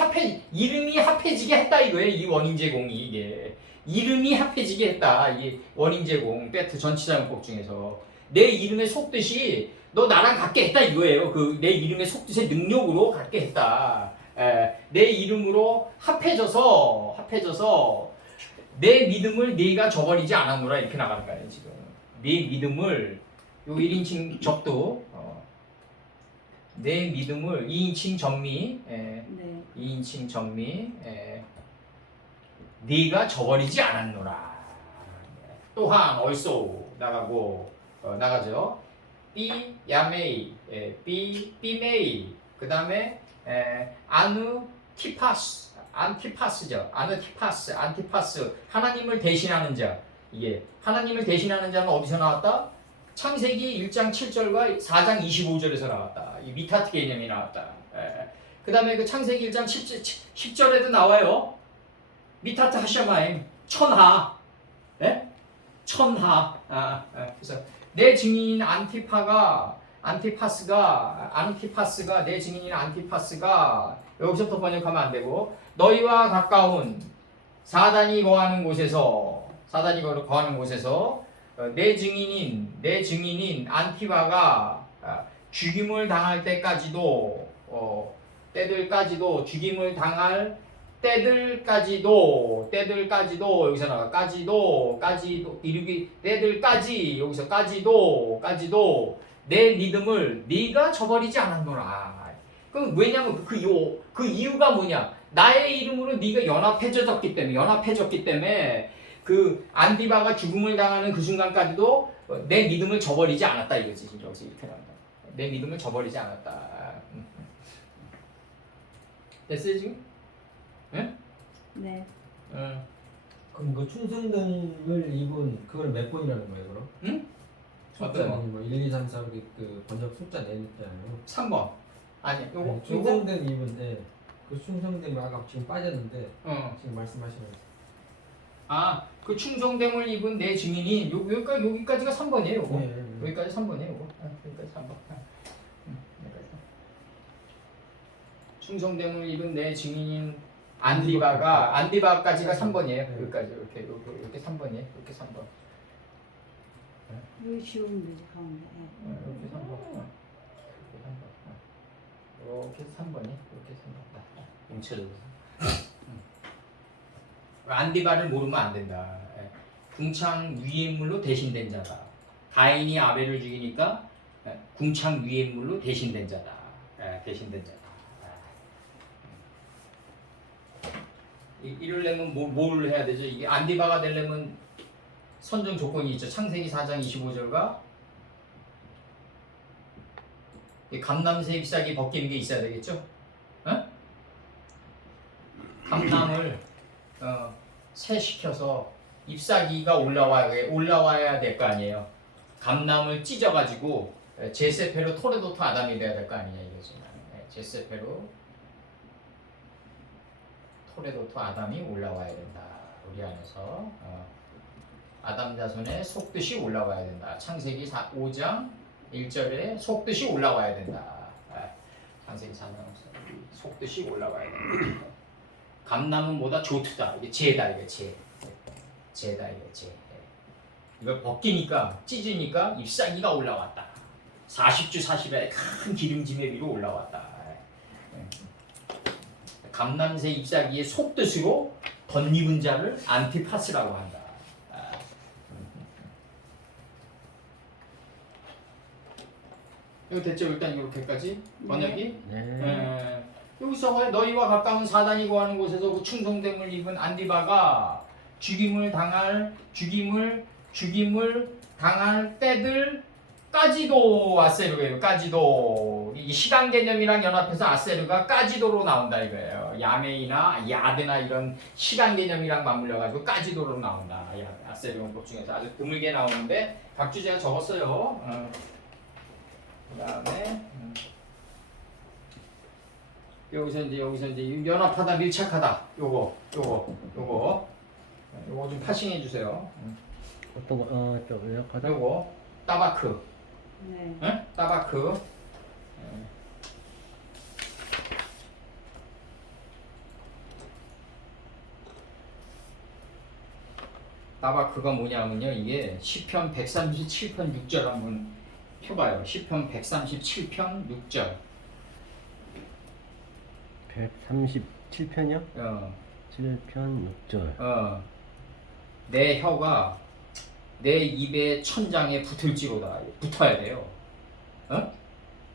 합해지게 했다 이거예요. 이 원인 제공이 이게 이름이 합해지게 했다. 이게 원인 제공 배트 전치사용법 중에서 내 이름의 속뜻이 너 나랑 같게 했다 이거예요. 그 내 이름의 속뜻의 능력으로 같게 했다. 내 이름으로 합해져서 내 믿음을 네가 저버리지 않았노라 이렇게 나가는 거예요 지금. 네 믿음을 요 1인칭 적도 내 믿음을 2인칭 정미, 네. 2인칭 정미, 네가 저버리지 않았노라. 또한 also 나가고 나가죠. 비 야메이, 비메이, 그 다음에 안티파스죠. 안티파스 하나님을 대신하는 자. 이게 하나님을 대신하는 자는 어디서 나왔다? 창세기 1장 7절과 4장 25절에서 나왔다. 이 미타트 개념이 나왔다. 그 다음에 그 창세기 1장 10절에도 나와요. 미타트 하샤마임 천하. 천하. 그래서 내 증인인 안티파스가 내 증인인 안티파스가 여기서부터 번역하면 안 되고 너희와 가까운 사단이 거하는 곳에서 내 증인인 안티바가 죽임을 당할 때까지도 죽임을 당할 때들까지도 여기서 나가 까지도 이르기 때들까지 여기서 까지도 내 믿음을 네가 저버리지 않았노라. 그럼 왜냐면 그 이유가 뭐냐? 나의 이름으로 네가 연합해졌기 때문에 그 안디바가 죽음을 당하는 그 순간까지도 내 믿음을 저버리지 않았다 이거지. 지금 여기서 이렇게 나온다. 내 믿음을 저버리지 않았다. 됐어요 지금? 네? 네. 그럼 그 충성됨을 입은 그걸 몇 번이라는 거예요, 그럼? 응? 숫자는 뭐 1, 2, 3, 4 이렇게 그 번역 숫자 내놓잖아요. 3번. 아니, 요거 충성됨 입은데 그 충성됨이 아까 지금 빠졌는데 지금 말씀하시면서 그 충성됨을 입은 내 증인이 여기까지가 3번이에요. 요거. 네. 여기까지 3번이에요. 요거. 여기까지 3번. 여기까지. 충성됨을 입은 내 증인인 안디바까지가 3번이에요. 네. 여기까지 이렇게 3번이에요. 이렇게 3번. 여기 지우면 되지 가운데. 이렇게 3번. 이렇게 3번이 이렇게 3번. 뭉쳐져서. 안디바를 모르면 안 된다. 궁창 위의 인물로 대신된 자다. 가인이 아벨을 죽이니까 궁창 위의 인물로 대신된 자다. 대신된 자다. 이러려면 뭘 해야 되죠? 이게 안디바가 되려면 선정 조건이 있죠. 창세기 4장 25절과 감남새 잎사귀 벗기는 게 있어야 되겠죠? 감남을 새시켜서 잎사귀가 올라와야 될 거 아니에요. 감남을 찢어가지고 제세페로 토레도토 아담이 돼야 될 거 아니냐 이거지. 제세페로 토레도토 아담이 올라와야 된다. 우리 안에서 아담 자손의 속뜻이 올라와야 된다. 창세기 5장 1절에 속뜻이 올라와야 된다. 창세기 4장 속뜻이 올라와야 된다. 감남은 뭐다? 조투다. 이게 제다. 이게 제다. 이게 제. 이걸 벗기니까 찢으니까 잎사귀가 올라왔다. 40주 40에 큰 기름짐의 위로 올라왔다. 감남새 잎사귀의 속뜻으로 덧입은 자를 안티파스라고 한다. 이거 됐죠? 일단 이렇게까지 번역이. 네. 여기서 너희와 가까운 사단이 거하는 곳에서 그 충성됨을 입은 안디바가 죽임을 당할 때들까지도 아세르예요. 까지도 이 시간 개념이랑 연합해서 아세르가 까지도로 나온다 이거예요. 야메이나 야드나 이런 시간 개념이랑 맞물려가지고 까지도로 나온다. 아세르 용법 중에서 아주 드물게 나오는데 각 주제가 적었어요. 그다음에 여기서 이제 연합하다 밀착하다 요거 좀 파싱해 주세요. 어떤 거? 저 요약하다. 요거 따바크. 네. 응? 따바크. 따바크가 뭐냐면요. 이게 시편 137편 6절 한번 펴봐요. 시편 137편 6절. 137편이요? 7편 6절. 내 혀가 내 입의 천장에 붙을지로다. 붙어야 돼요.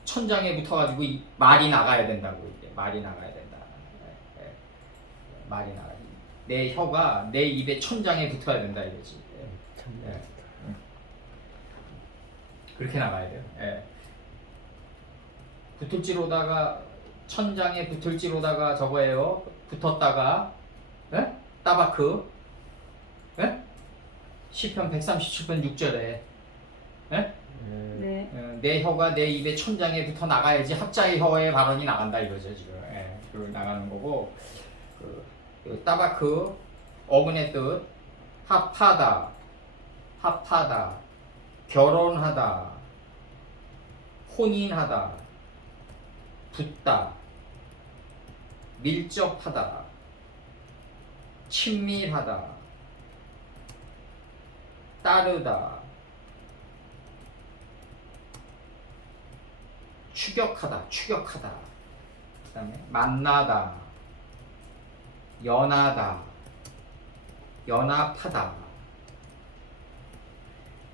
천장에 붙어가지고 말이 나가야 된다고. 이제 말이 나가야 된다. 말이 나가. 내 혀가 내 입의 천장에 붙어야 된다 이거지. 그렇게 나가야 돼요. 붙을지로다가 천장에 붙을지로다가 저거예요. 붙었다가 따바크. 시편 137편 6절에 네. 내 혀가 내 입의 천장에 붙어 나가야지 학자의 혀의 발언이 나간다 이거죠 지금. 그걸 나가는 거고 그 따바크 어근의 뜻 합하다 결혼하다 혼인하다 붙다 밀접하다 친밀하다 따르다 추격하다 그다음에 만나다 연합하다.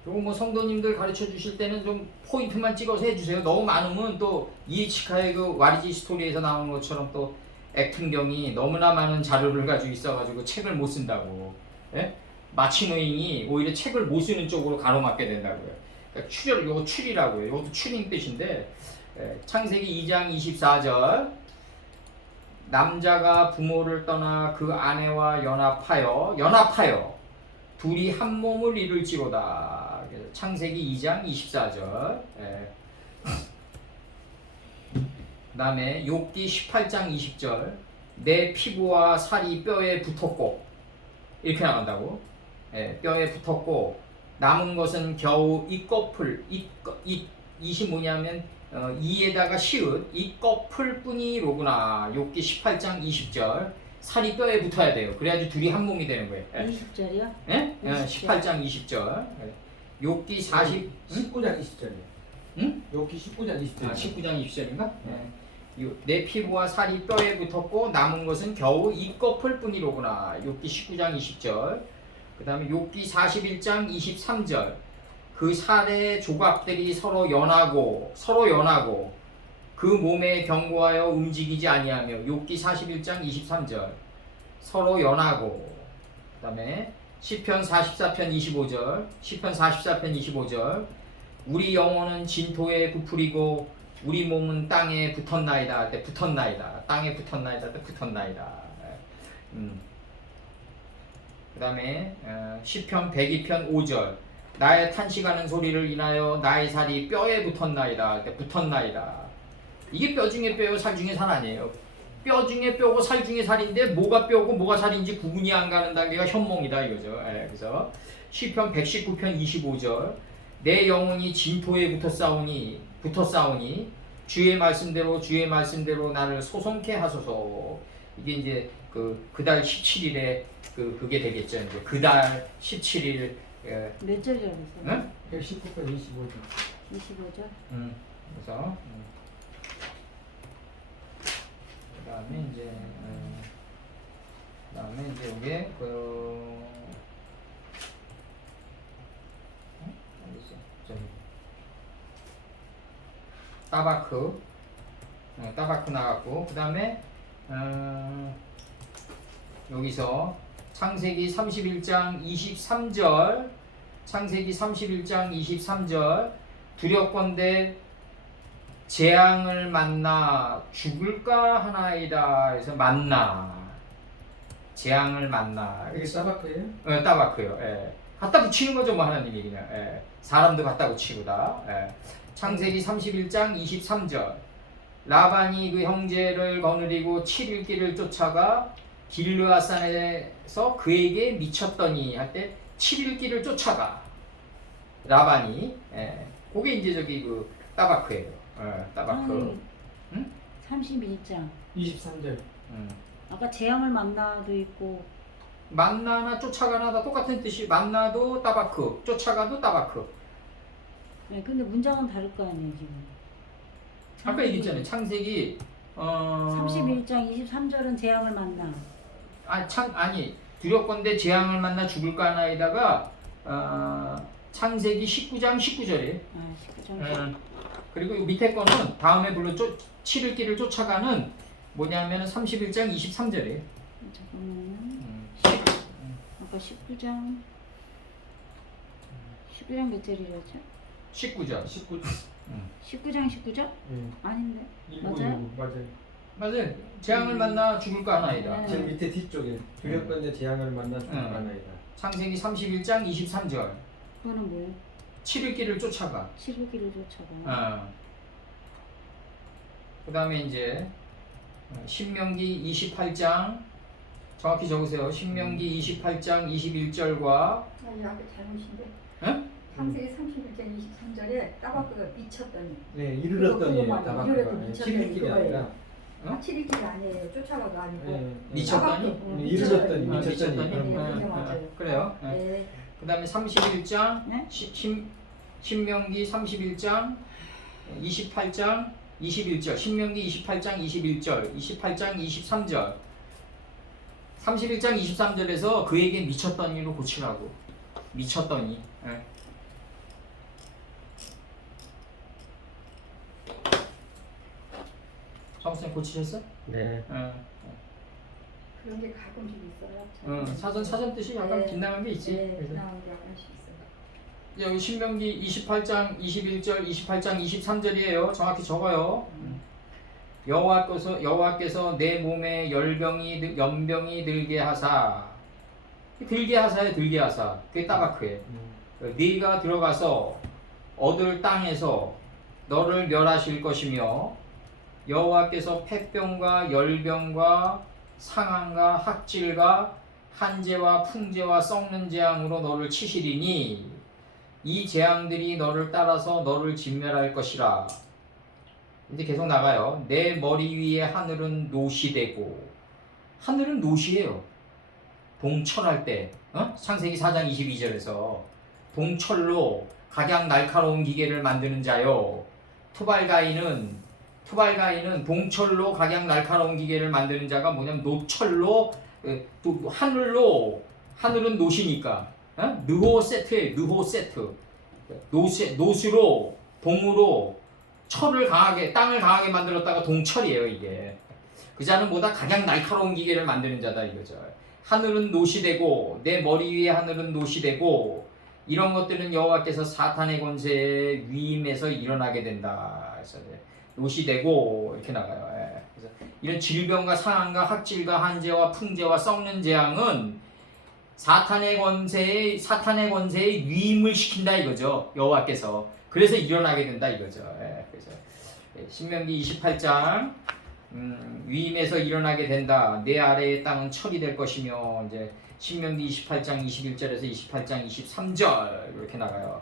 요거 뭐 성도님들 가르쳐 주실 때는 좀 포인트만 찍어서 해주세요. 너무 많으면 또 이에치카의 그 와리지 스토리에서 나오는 것처럼 또 액팅경이 너무나 많은 자료를 가지고 있어가지고 책을 못 쓴다고. 마치노잉이 오히려 책을 못 쓰는 쪽으로 가로막게 된다고요. 그러니까 요거 출이라고요. 이것도 출인 뜻인데 창세기 2장 24절 남자가 부모를 떠나 그 아내와 연합하여 둘이 한 몸을 이룰지로다. 창세기 2장 24절. 그 다음에 욥기 18장 20절 내 피부와 살이 뼈에 붙었고 이렇게 나간다고. 뼈에 붙었고 남은 것은 겨우 이것이 뭐냐면 이에다가 시읒 이꺼풀 뿐이로구나. 욥기 18장 20절 살이 뼈에 붙어야 돼요. 그래야지 둘이 한 몸이 되는 거예요. 예? 20절이요? 예? 20절. 18장 20절. 욥기 40 19장 20절이에요. 응? 여기 19장 20절. 아, 19장 20절인가? 내 피부와 살이 뼈에 붙었고 남은 것은 겨우 이꺼풀 뿐이로구나. 욥기 19장 20절. 그 다음에 욥기 41장 23절. 그 살의 조각들이 서로 연하고 그 몸에 견고하여 움직이지 아니하며. 욥기 41장 23절. 서로 연하고. 그 다음에 시편 44편 25절. 시편 44편 25절. 우리 영혼은 진토에 부풀이고 우리 몸은 땅에 붙었나이다 할 때 붙었나이다. 땅에 붙었나이다 할 때 붙었나이다. 그 다음에 시편 102편 5절. 나의 탄식하는 소리를 인하여 나의 살이 뼈에 붙었나이다 할 때 붙었나이다. 이게 뼈 중에 뼈요 살 중에 살 아니에요. 뼈 중에 뼈고 살 중에 살인데 뭐가 뼈고 뭐가 살인지 구분이 안 가는 단계가 현몽이다 이거죠. 그래서 시편 119편 25절. 내 영혼이 진토에 붙었사오니 주의 말씀대로 나를 소송케 하소서. 이게 이제 그달 17일에 그게 되겠죠. 이제 그달 17일 몇 절이라고 했어요? 응? 119편 25절. 25절? 그래서 그다음에 이제 이게 어디 있어? 저기 따바크 나갔고, 그 다음에 여기서 창세기 31장 23절 두렵건대 재앙을 만나 죽을까 하나이다 해서 재앙을 만나. 이게 사바크예요? 따바크요. 갖다 붙이는 거죠, 뭐 하나님이 그냥. 사람도 갖다 붙이고다. 창세기 31장 23절. 라반이 그 형제를 거느리고 7일 길을 쫓아가 길르앗산에서 그에게 미쳤더니 할 때 7일 길을 쫓아가. 라반이. 그게 이제 저기 따바크예요. 따바크. 응? 32장 23절. 아까 재앙을 만나도 있고 만나나 쫓아가나 다 똑같은 뜻이. 만나도 따바크, 쫓아가도 따바크. 네, 근데 문장은 다를 거 아니에요 지금. 아까 얘기했잖아요. 창세기 31장 23절은 재앙을 만나. 아니 두렵건대 재앙을 만나 죽을까 하나이다가 창세기 19장 19절이에요. 19장. 그리고 이 밑에 거는 다음에 물론 7일 길을 쫓아가는 뭐냐면 31장 23절이에요. 잠깐만요. 아까 19장 몇 절이랬죠? 19절. 19장 19절? 아닌데. 맞아요? 맞아요. 재앙을 만나 죽을까 하나이다. 네. 제일 밑에 뒤쪽에 두렵건대 재앙을 만나 죽을까 하나이다. 창세기 31장 23절. 그거는 뭐예요? 7일 길을 쫓아가. 7일기를 쫓아가. 그 다음에 이제 신명기 28장 정확히 적으세요. 신명기 28장 21절과 아니 앞에 잘못인데. 응? 창세기 31장 23절에 따바크가 미쳤더니. 네, 이르렀더니 그거만 따바크가 이르렀더니 미쳤더니 7일 길이 아니라 어? 7일길이 아니에요. 쫓아가가 아니고. 미쳤더니? 이르렀더니 미쳤더니? 네, 그게 맞아요. 그래요. 네. 그 다음에 31장 네? 신명기 31장 28장 21절. 신명기 28장 21절 28장 23절 31장 23절에서 그에게 미쳤더니로 고치라고. 미쳤더니. 정수님 고치셨어요? 네. 그런 게 가끔씩 있어요. 사전 뜻이 약간 네. 빗나간 게 있지. 네, 그래서 그나마 게 하나씩 있어요. 여기 신명기 28장 21절 28장 23절이에요. 정확히 적어요. 여호와께서 내 몸에 연병이 들게 하사. 들게 하사. 그게 따바크예요. 네가 들어가서 얻을 땅에서 너를 멸하실 것이며 여호와께서 폐병과 열병과 상한과 학질과 한재와 풍재와 썩는 재앙으로 너를 치시리니 이 재앙들이 너를 따라서 너를 진멸할 것이라. 이제 계속 나가요. 내 머리 위에 하늘은 노시 되고 하늘은 노시예요. 동철할 때 창세기 4장 22절에서 동철로 각양 날카로운 기계를 만드는 자요. 투발가인은 동철로 각양 날카로운 기계를 만드는 자가 뭐냐면 노철로 또 하늘은 노시니까 느호 세트예요. 느호 세트. 노수로 동으로 땅을 강하게 만들었다가 동철이에요. 이게 그 자는 뭐다 각양 날카로운 기계를 만드는 자다 이거죠. 하늘은 노시되고 내 머리 위에 하늘은 노시되고 이런 것들은 여호와께서 사탄의 권세에 위임해서 일어나게 된다. 그래서 노시되고 이렇게 나가요. 그래서 이런 질병과 상한과 학질과 한재와 풍재와 썩는 재앙은 사탄의 권세에 위임을 시킨다 이거죠. 여호와께서. 그래서 일어나게 된다 이거죠. 그래서 신명기 28장 위임에서 일어나게 된다. 내 아래의 땅은 철이 될 것이며 이제 신명기 28장 21절에서 28장 23절 이렇게 나가요.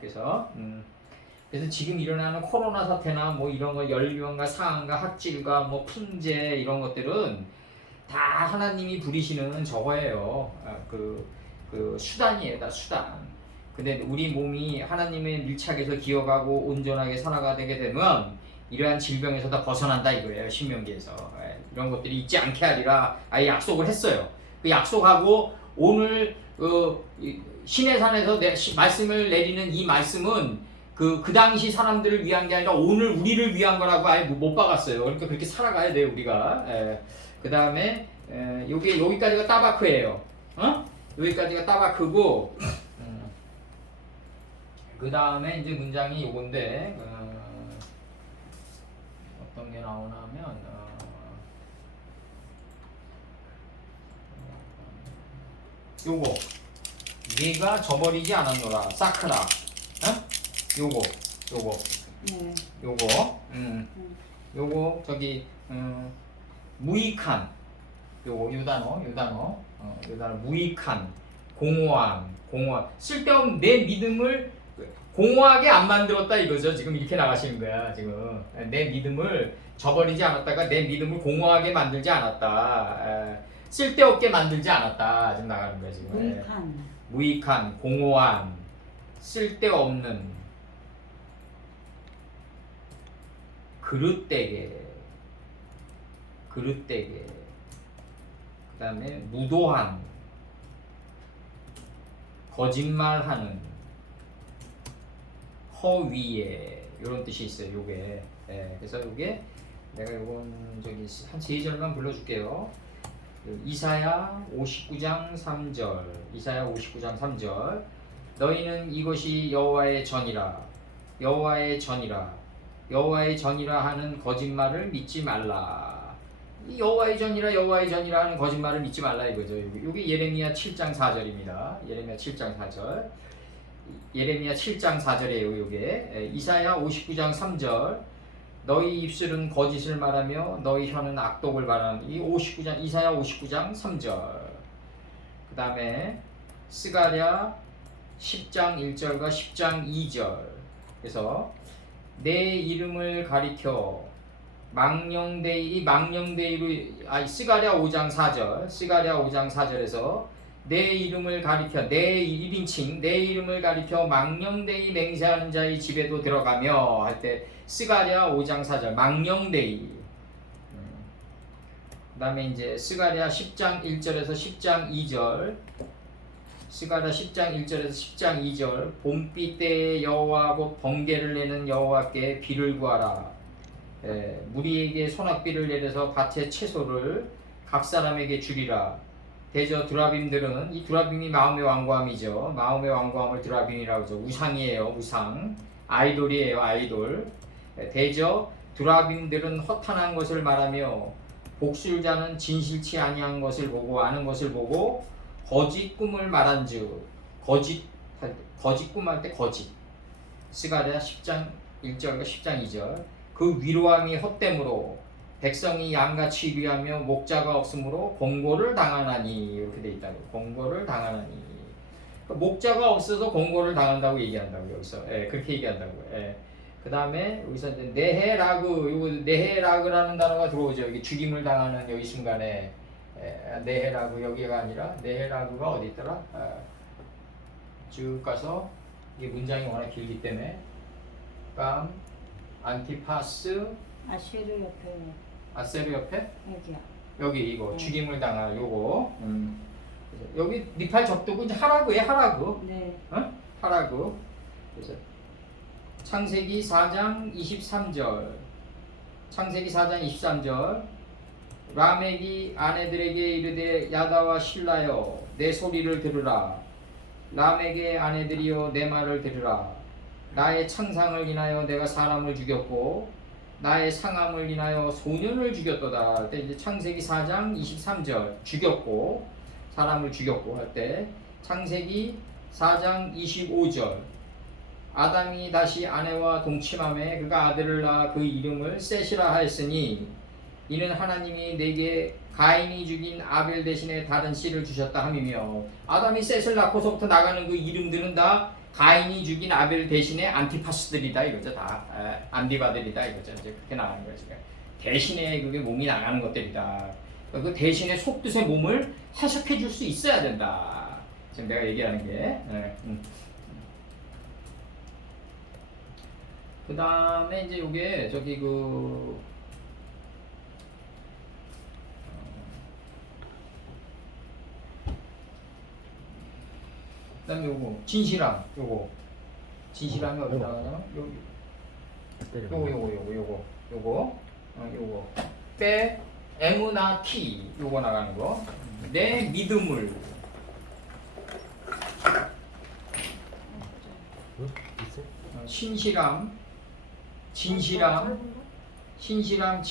그래서 지금 일어나는 코로나 사태나 뭐 이런 거 열병과 상한과 학질과 뭐 풍재 이런 것들은 다 하나님이 부리시는 저거예요. 그 수단이에요. 다 수단. 근데 우리 몸이 하나님의 밀착에서 기어가고 온전하게 살아가게 되면 이러한 질병에서 다 벗어난다 이거예요. 신명기에서. 이런 것들이 있지 않게 하리라 아예 약속을 했어요. 그 약속하고 오늘 신의 산에서 말씀을 내리는 이 말씀은 그 당시 사람들을 위한 게 아니라 오늘 우리를 위한 거라고 아예 못 박았어요. 그러니까 그렇게 살아가야 돼요 우리가. 그 다음에 여기까지가 따바크예요. 여기까지가 따바크고 그 다음에 이제 문장이 요건데 어떤 게 나오나 하면 요거 네가 저버리지 않았노라 사크라 요거 네. 요거 저기 무익한 요 단어 무익한 공허한 쓸데없는 내 믿음을 공허하게 안 만들었다 이거죠. 지금 이렇게 나가시는 거야. 지금 내 믿음을 저버리지 않았다가 내 믿음을 공허하게 만들지 않았다. 쓸데없게 만들지 않았다. 지금 나가는 거야 지금. 무익한 공허한 쓸데없는 그릇되게 그 다음에 무도한 거짓말하는 허위에 이런 뜻이 있어요. 요게 그래서 요게 내가 요건 저기 한 3절만 불러줄게요. 이사야 59장 3절 너희는 이것이 여호와의 전이라 하는 거짓말을 믿지 말라. 여호와의 전이라 하는 거짓말을 믿지 말라 이거죠. 요게 예레미야 7장 4절입니다. 예레미야 7장 4절이에요. 요게 이사야 59장 3절 너희 입술은 거짓을 말하며 너희 혀는 악독을 말하는 이사야 59장 3절. 그 다음에 스가랴 10장 1절과 10장 2절. 그래서 내 이름을 가리켜 스가랴 5장 4절에서 내 이름을 가리켜 내 1인칭 내 이름을 가리켜 망령되이 맹세하는 자의 집에도 들어가며 할 때 스가랴 5장 4절 망령되이. 그 다음에 이제 스가랴 10장 1절에서 10장 2절 봄비 때에 여호와 곧 번개를 내는 여호와께 비를 구하라. 무리에게 소낙비를 내려서 밭의 채소를 각 사람에게 주리라. 대저 드라빔들은 이 드라빔이 마음의 완고함이죠. 마음의 완고함을 드라빔이라고 하죠. 우상이에요. 우상. 아이돌이에요. 아이돌. 대저 드라빔들은 허탄한 것을 말하며 복술자는 진실치 아니한 것을 보고 아는 것을 보고 거짓 꿈을 말한즉 거짓 꿈할 때 거짓. 스가랴 10장 1절과 10장 2절 그 위로함이 헛됨으로 백성이 양같이 위하며 목자가 없으므로 공고를 당하나니 이렇게 돼 있다고. 공고를 당하나니 목자가 없어서 공고를 당한다고 얘기한다고 여기서 그렇게 얘기한다고. 그 다음에 여기서 이제 네헤라그라는 단어가 들어오죠. 여기 죽임을 당하는 여기 순간에 네헤라그 여기가 아니라 네헤라그가 어디 있더라? 쭉 가서 이 문장이 워낙 길기 때문에 감 안티파스 아쉐르 옆에 아세르 옆에 여기야. 여기 이거 네. 죽임을 당할 요거 그래서 여기 니팔 접두고 이제 하라그에 하라그 네. 하라그 그래서 창세기 4장 23절 창세기 4장 23절 라멕이 아내들에게 이르되 야다와 실라여 내 소리를 들으라 라멕의 아내들이여 내 말을 들으라 나의 창상을 인하여 내가 사람을 죽였고 나의 상함을 인하여 소년을 죽였도다 할 때 이제 창세기 4장 23절 죽였고 사람을 죽였고 할 때 창세기 4장 25절 아담이 다시 아내와 동침함에 그가 아들을 낳아 그 이름을 셋이라 하였으니 이는 하나님이 내게 가인이 죽인 아벨 대신에 다른 씨를 주셨다 함이며 아담이 셋을 낳고서부터 나가는 그 이름들은 다 가인이 죽인 아벨 대신에 안티파스들이다 이거죠. 다 안디바들이다 이거죠. 이제 그렇게 나가는 거죠. 대신에 그게 몸이 나가는 것들이다. 그 대신에 속뜻의 몸을 해석해 줄 수 있어야 된다. 지금 내가 얘기하는 게. 그 다음에 이제 요게 저기 그다음에 요거 진실함 진실함이 어디 나가냐면 요거 빼 에무나티 요거 나가는 거 내 믿음을 신실함 진실함 성실함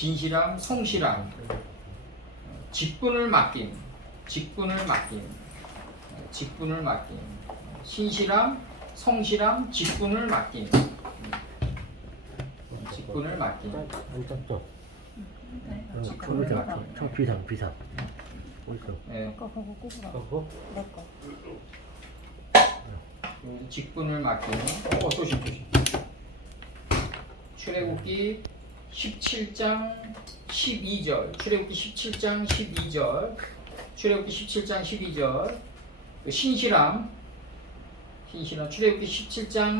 직분을 맡김 신실함 성실함 직분을 맡김 안 짰죠? 직분을 맡김 저 비상 어딨어? 네. 그거 끄고 어? 내 거. 직분을 맡김 조심 출애굽기 17장 12절 출애굽기 17장 12절 신실함 출애굽기 17장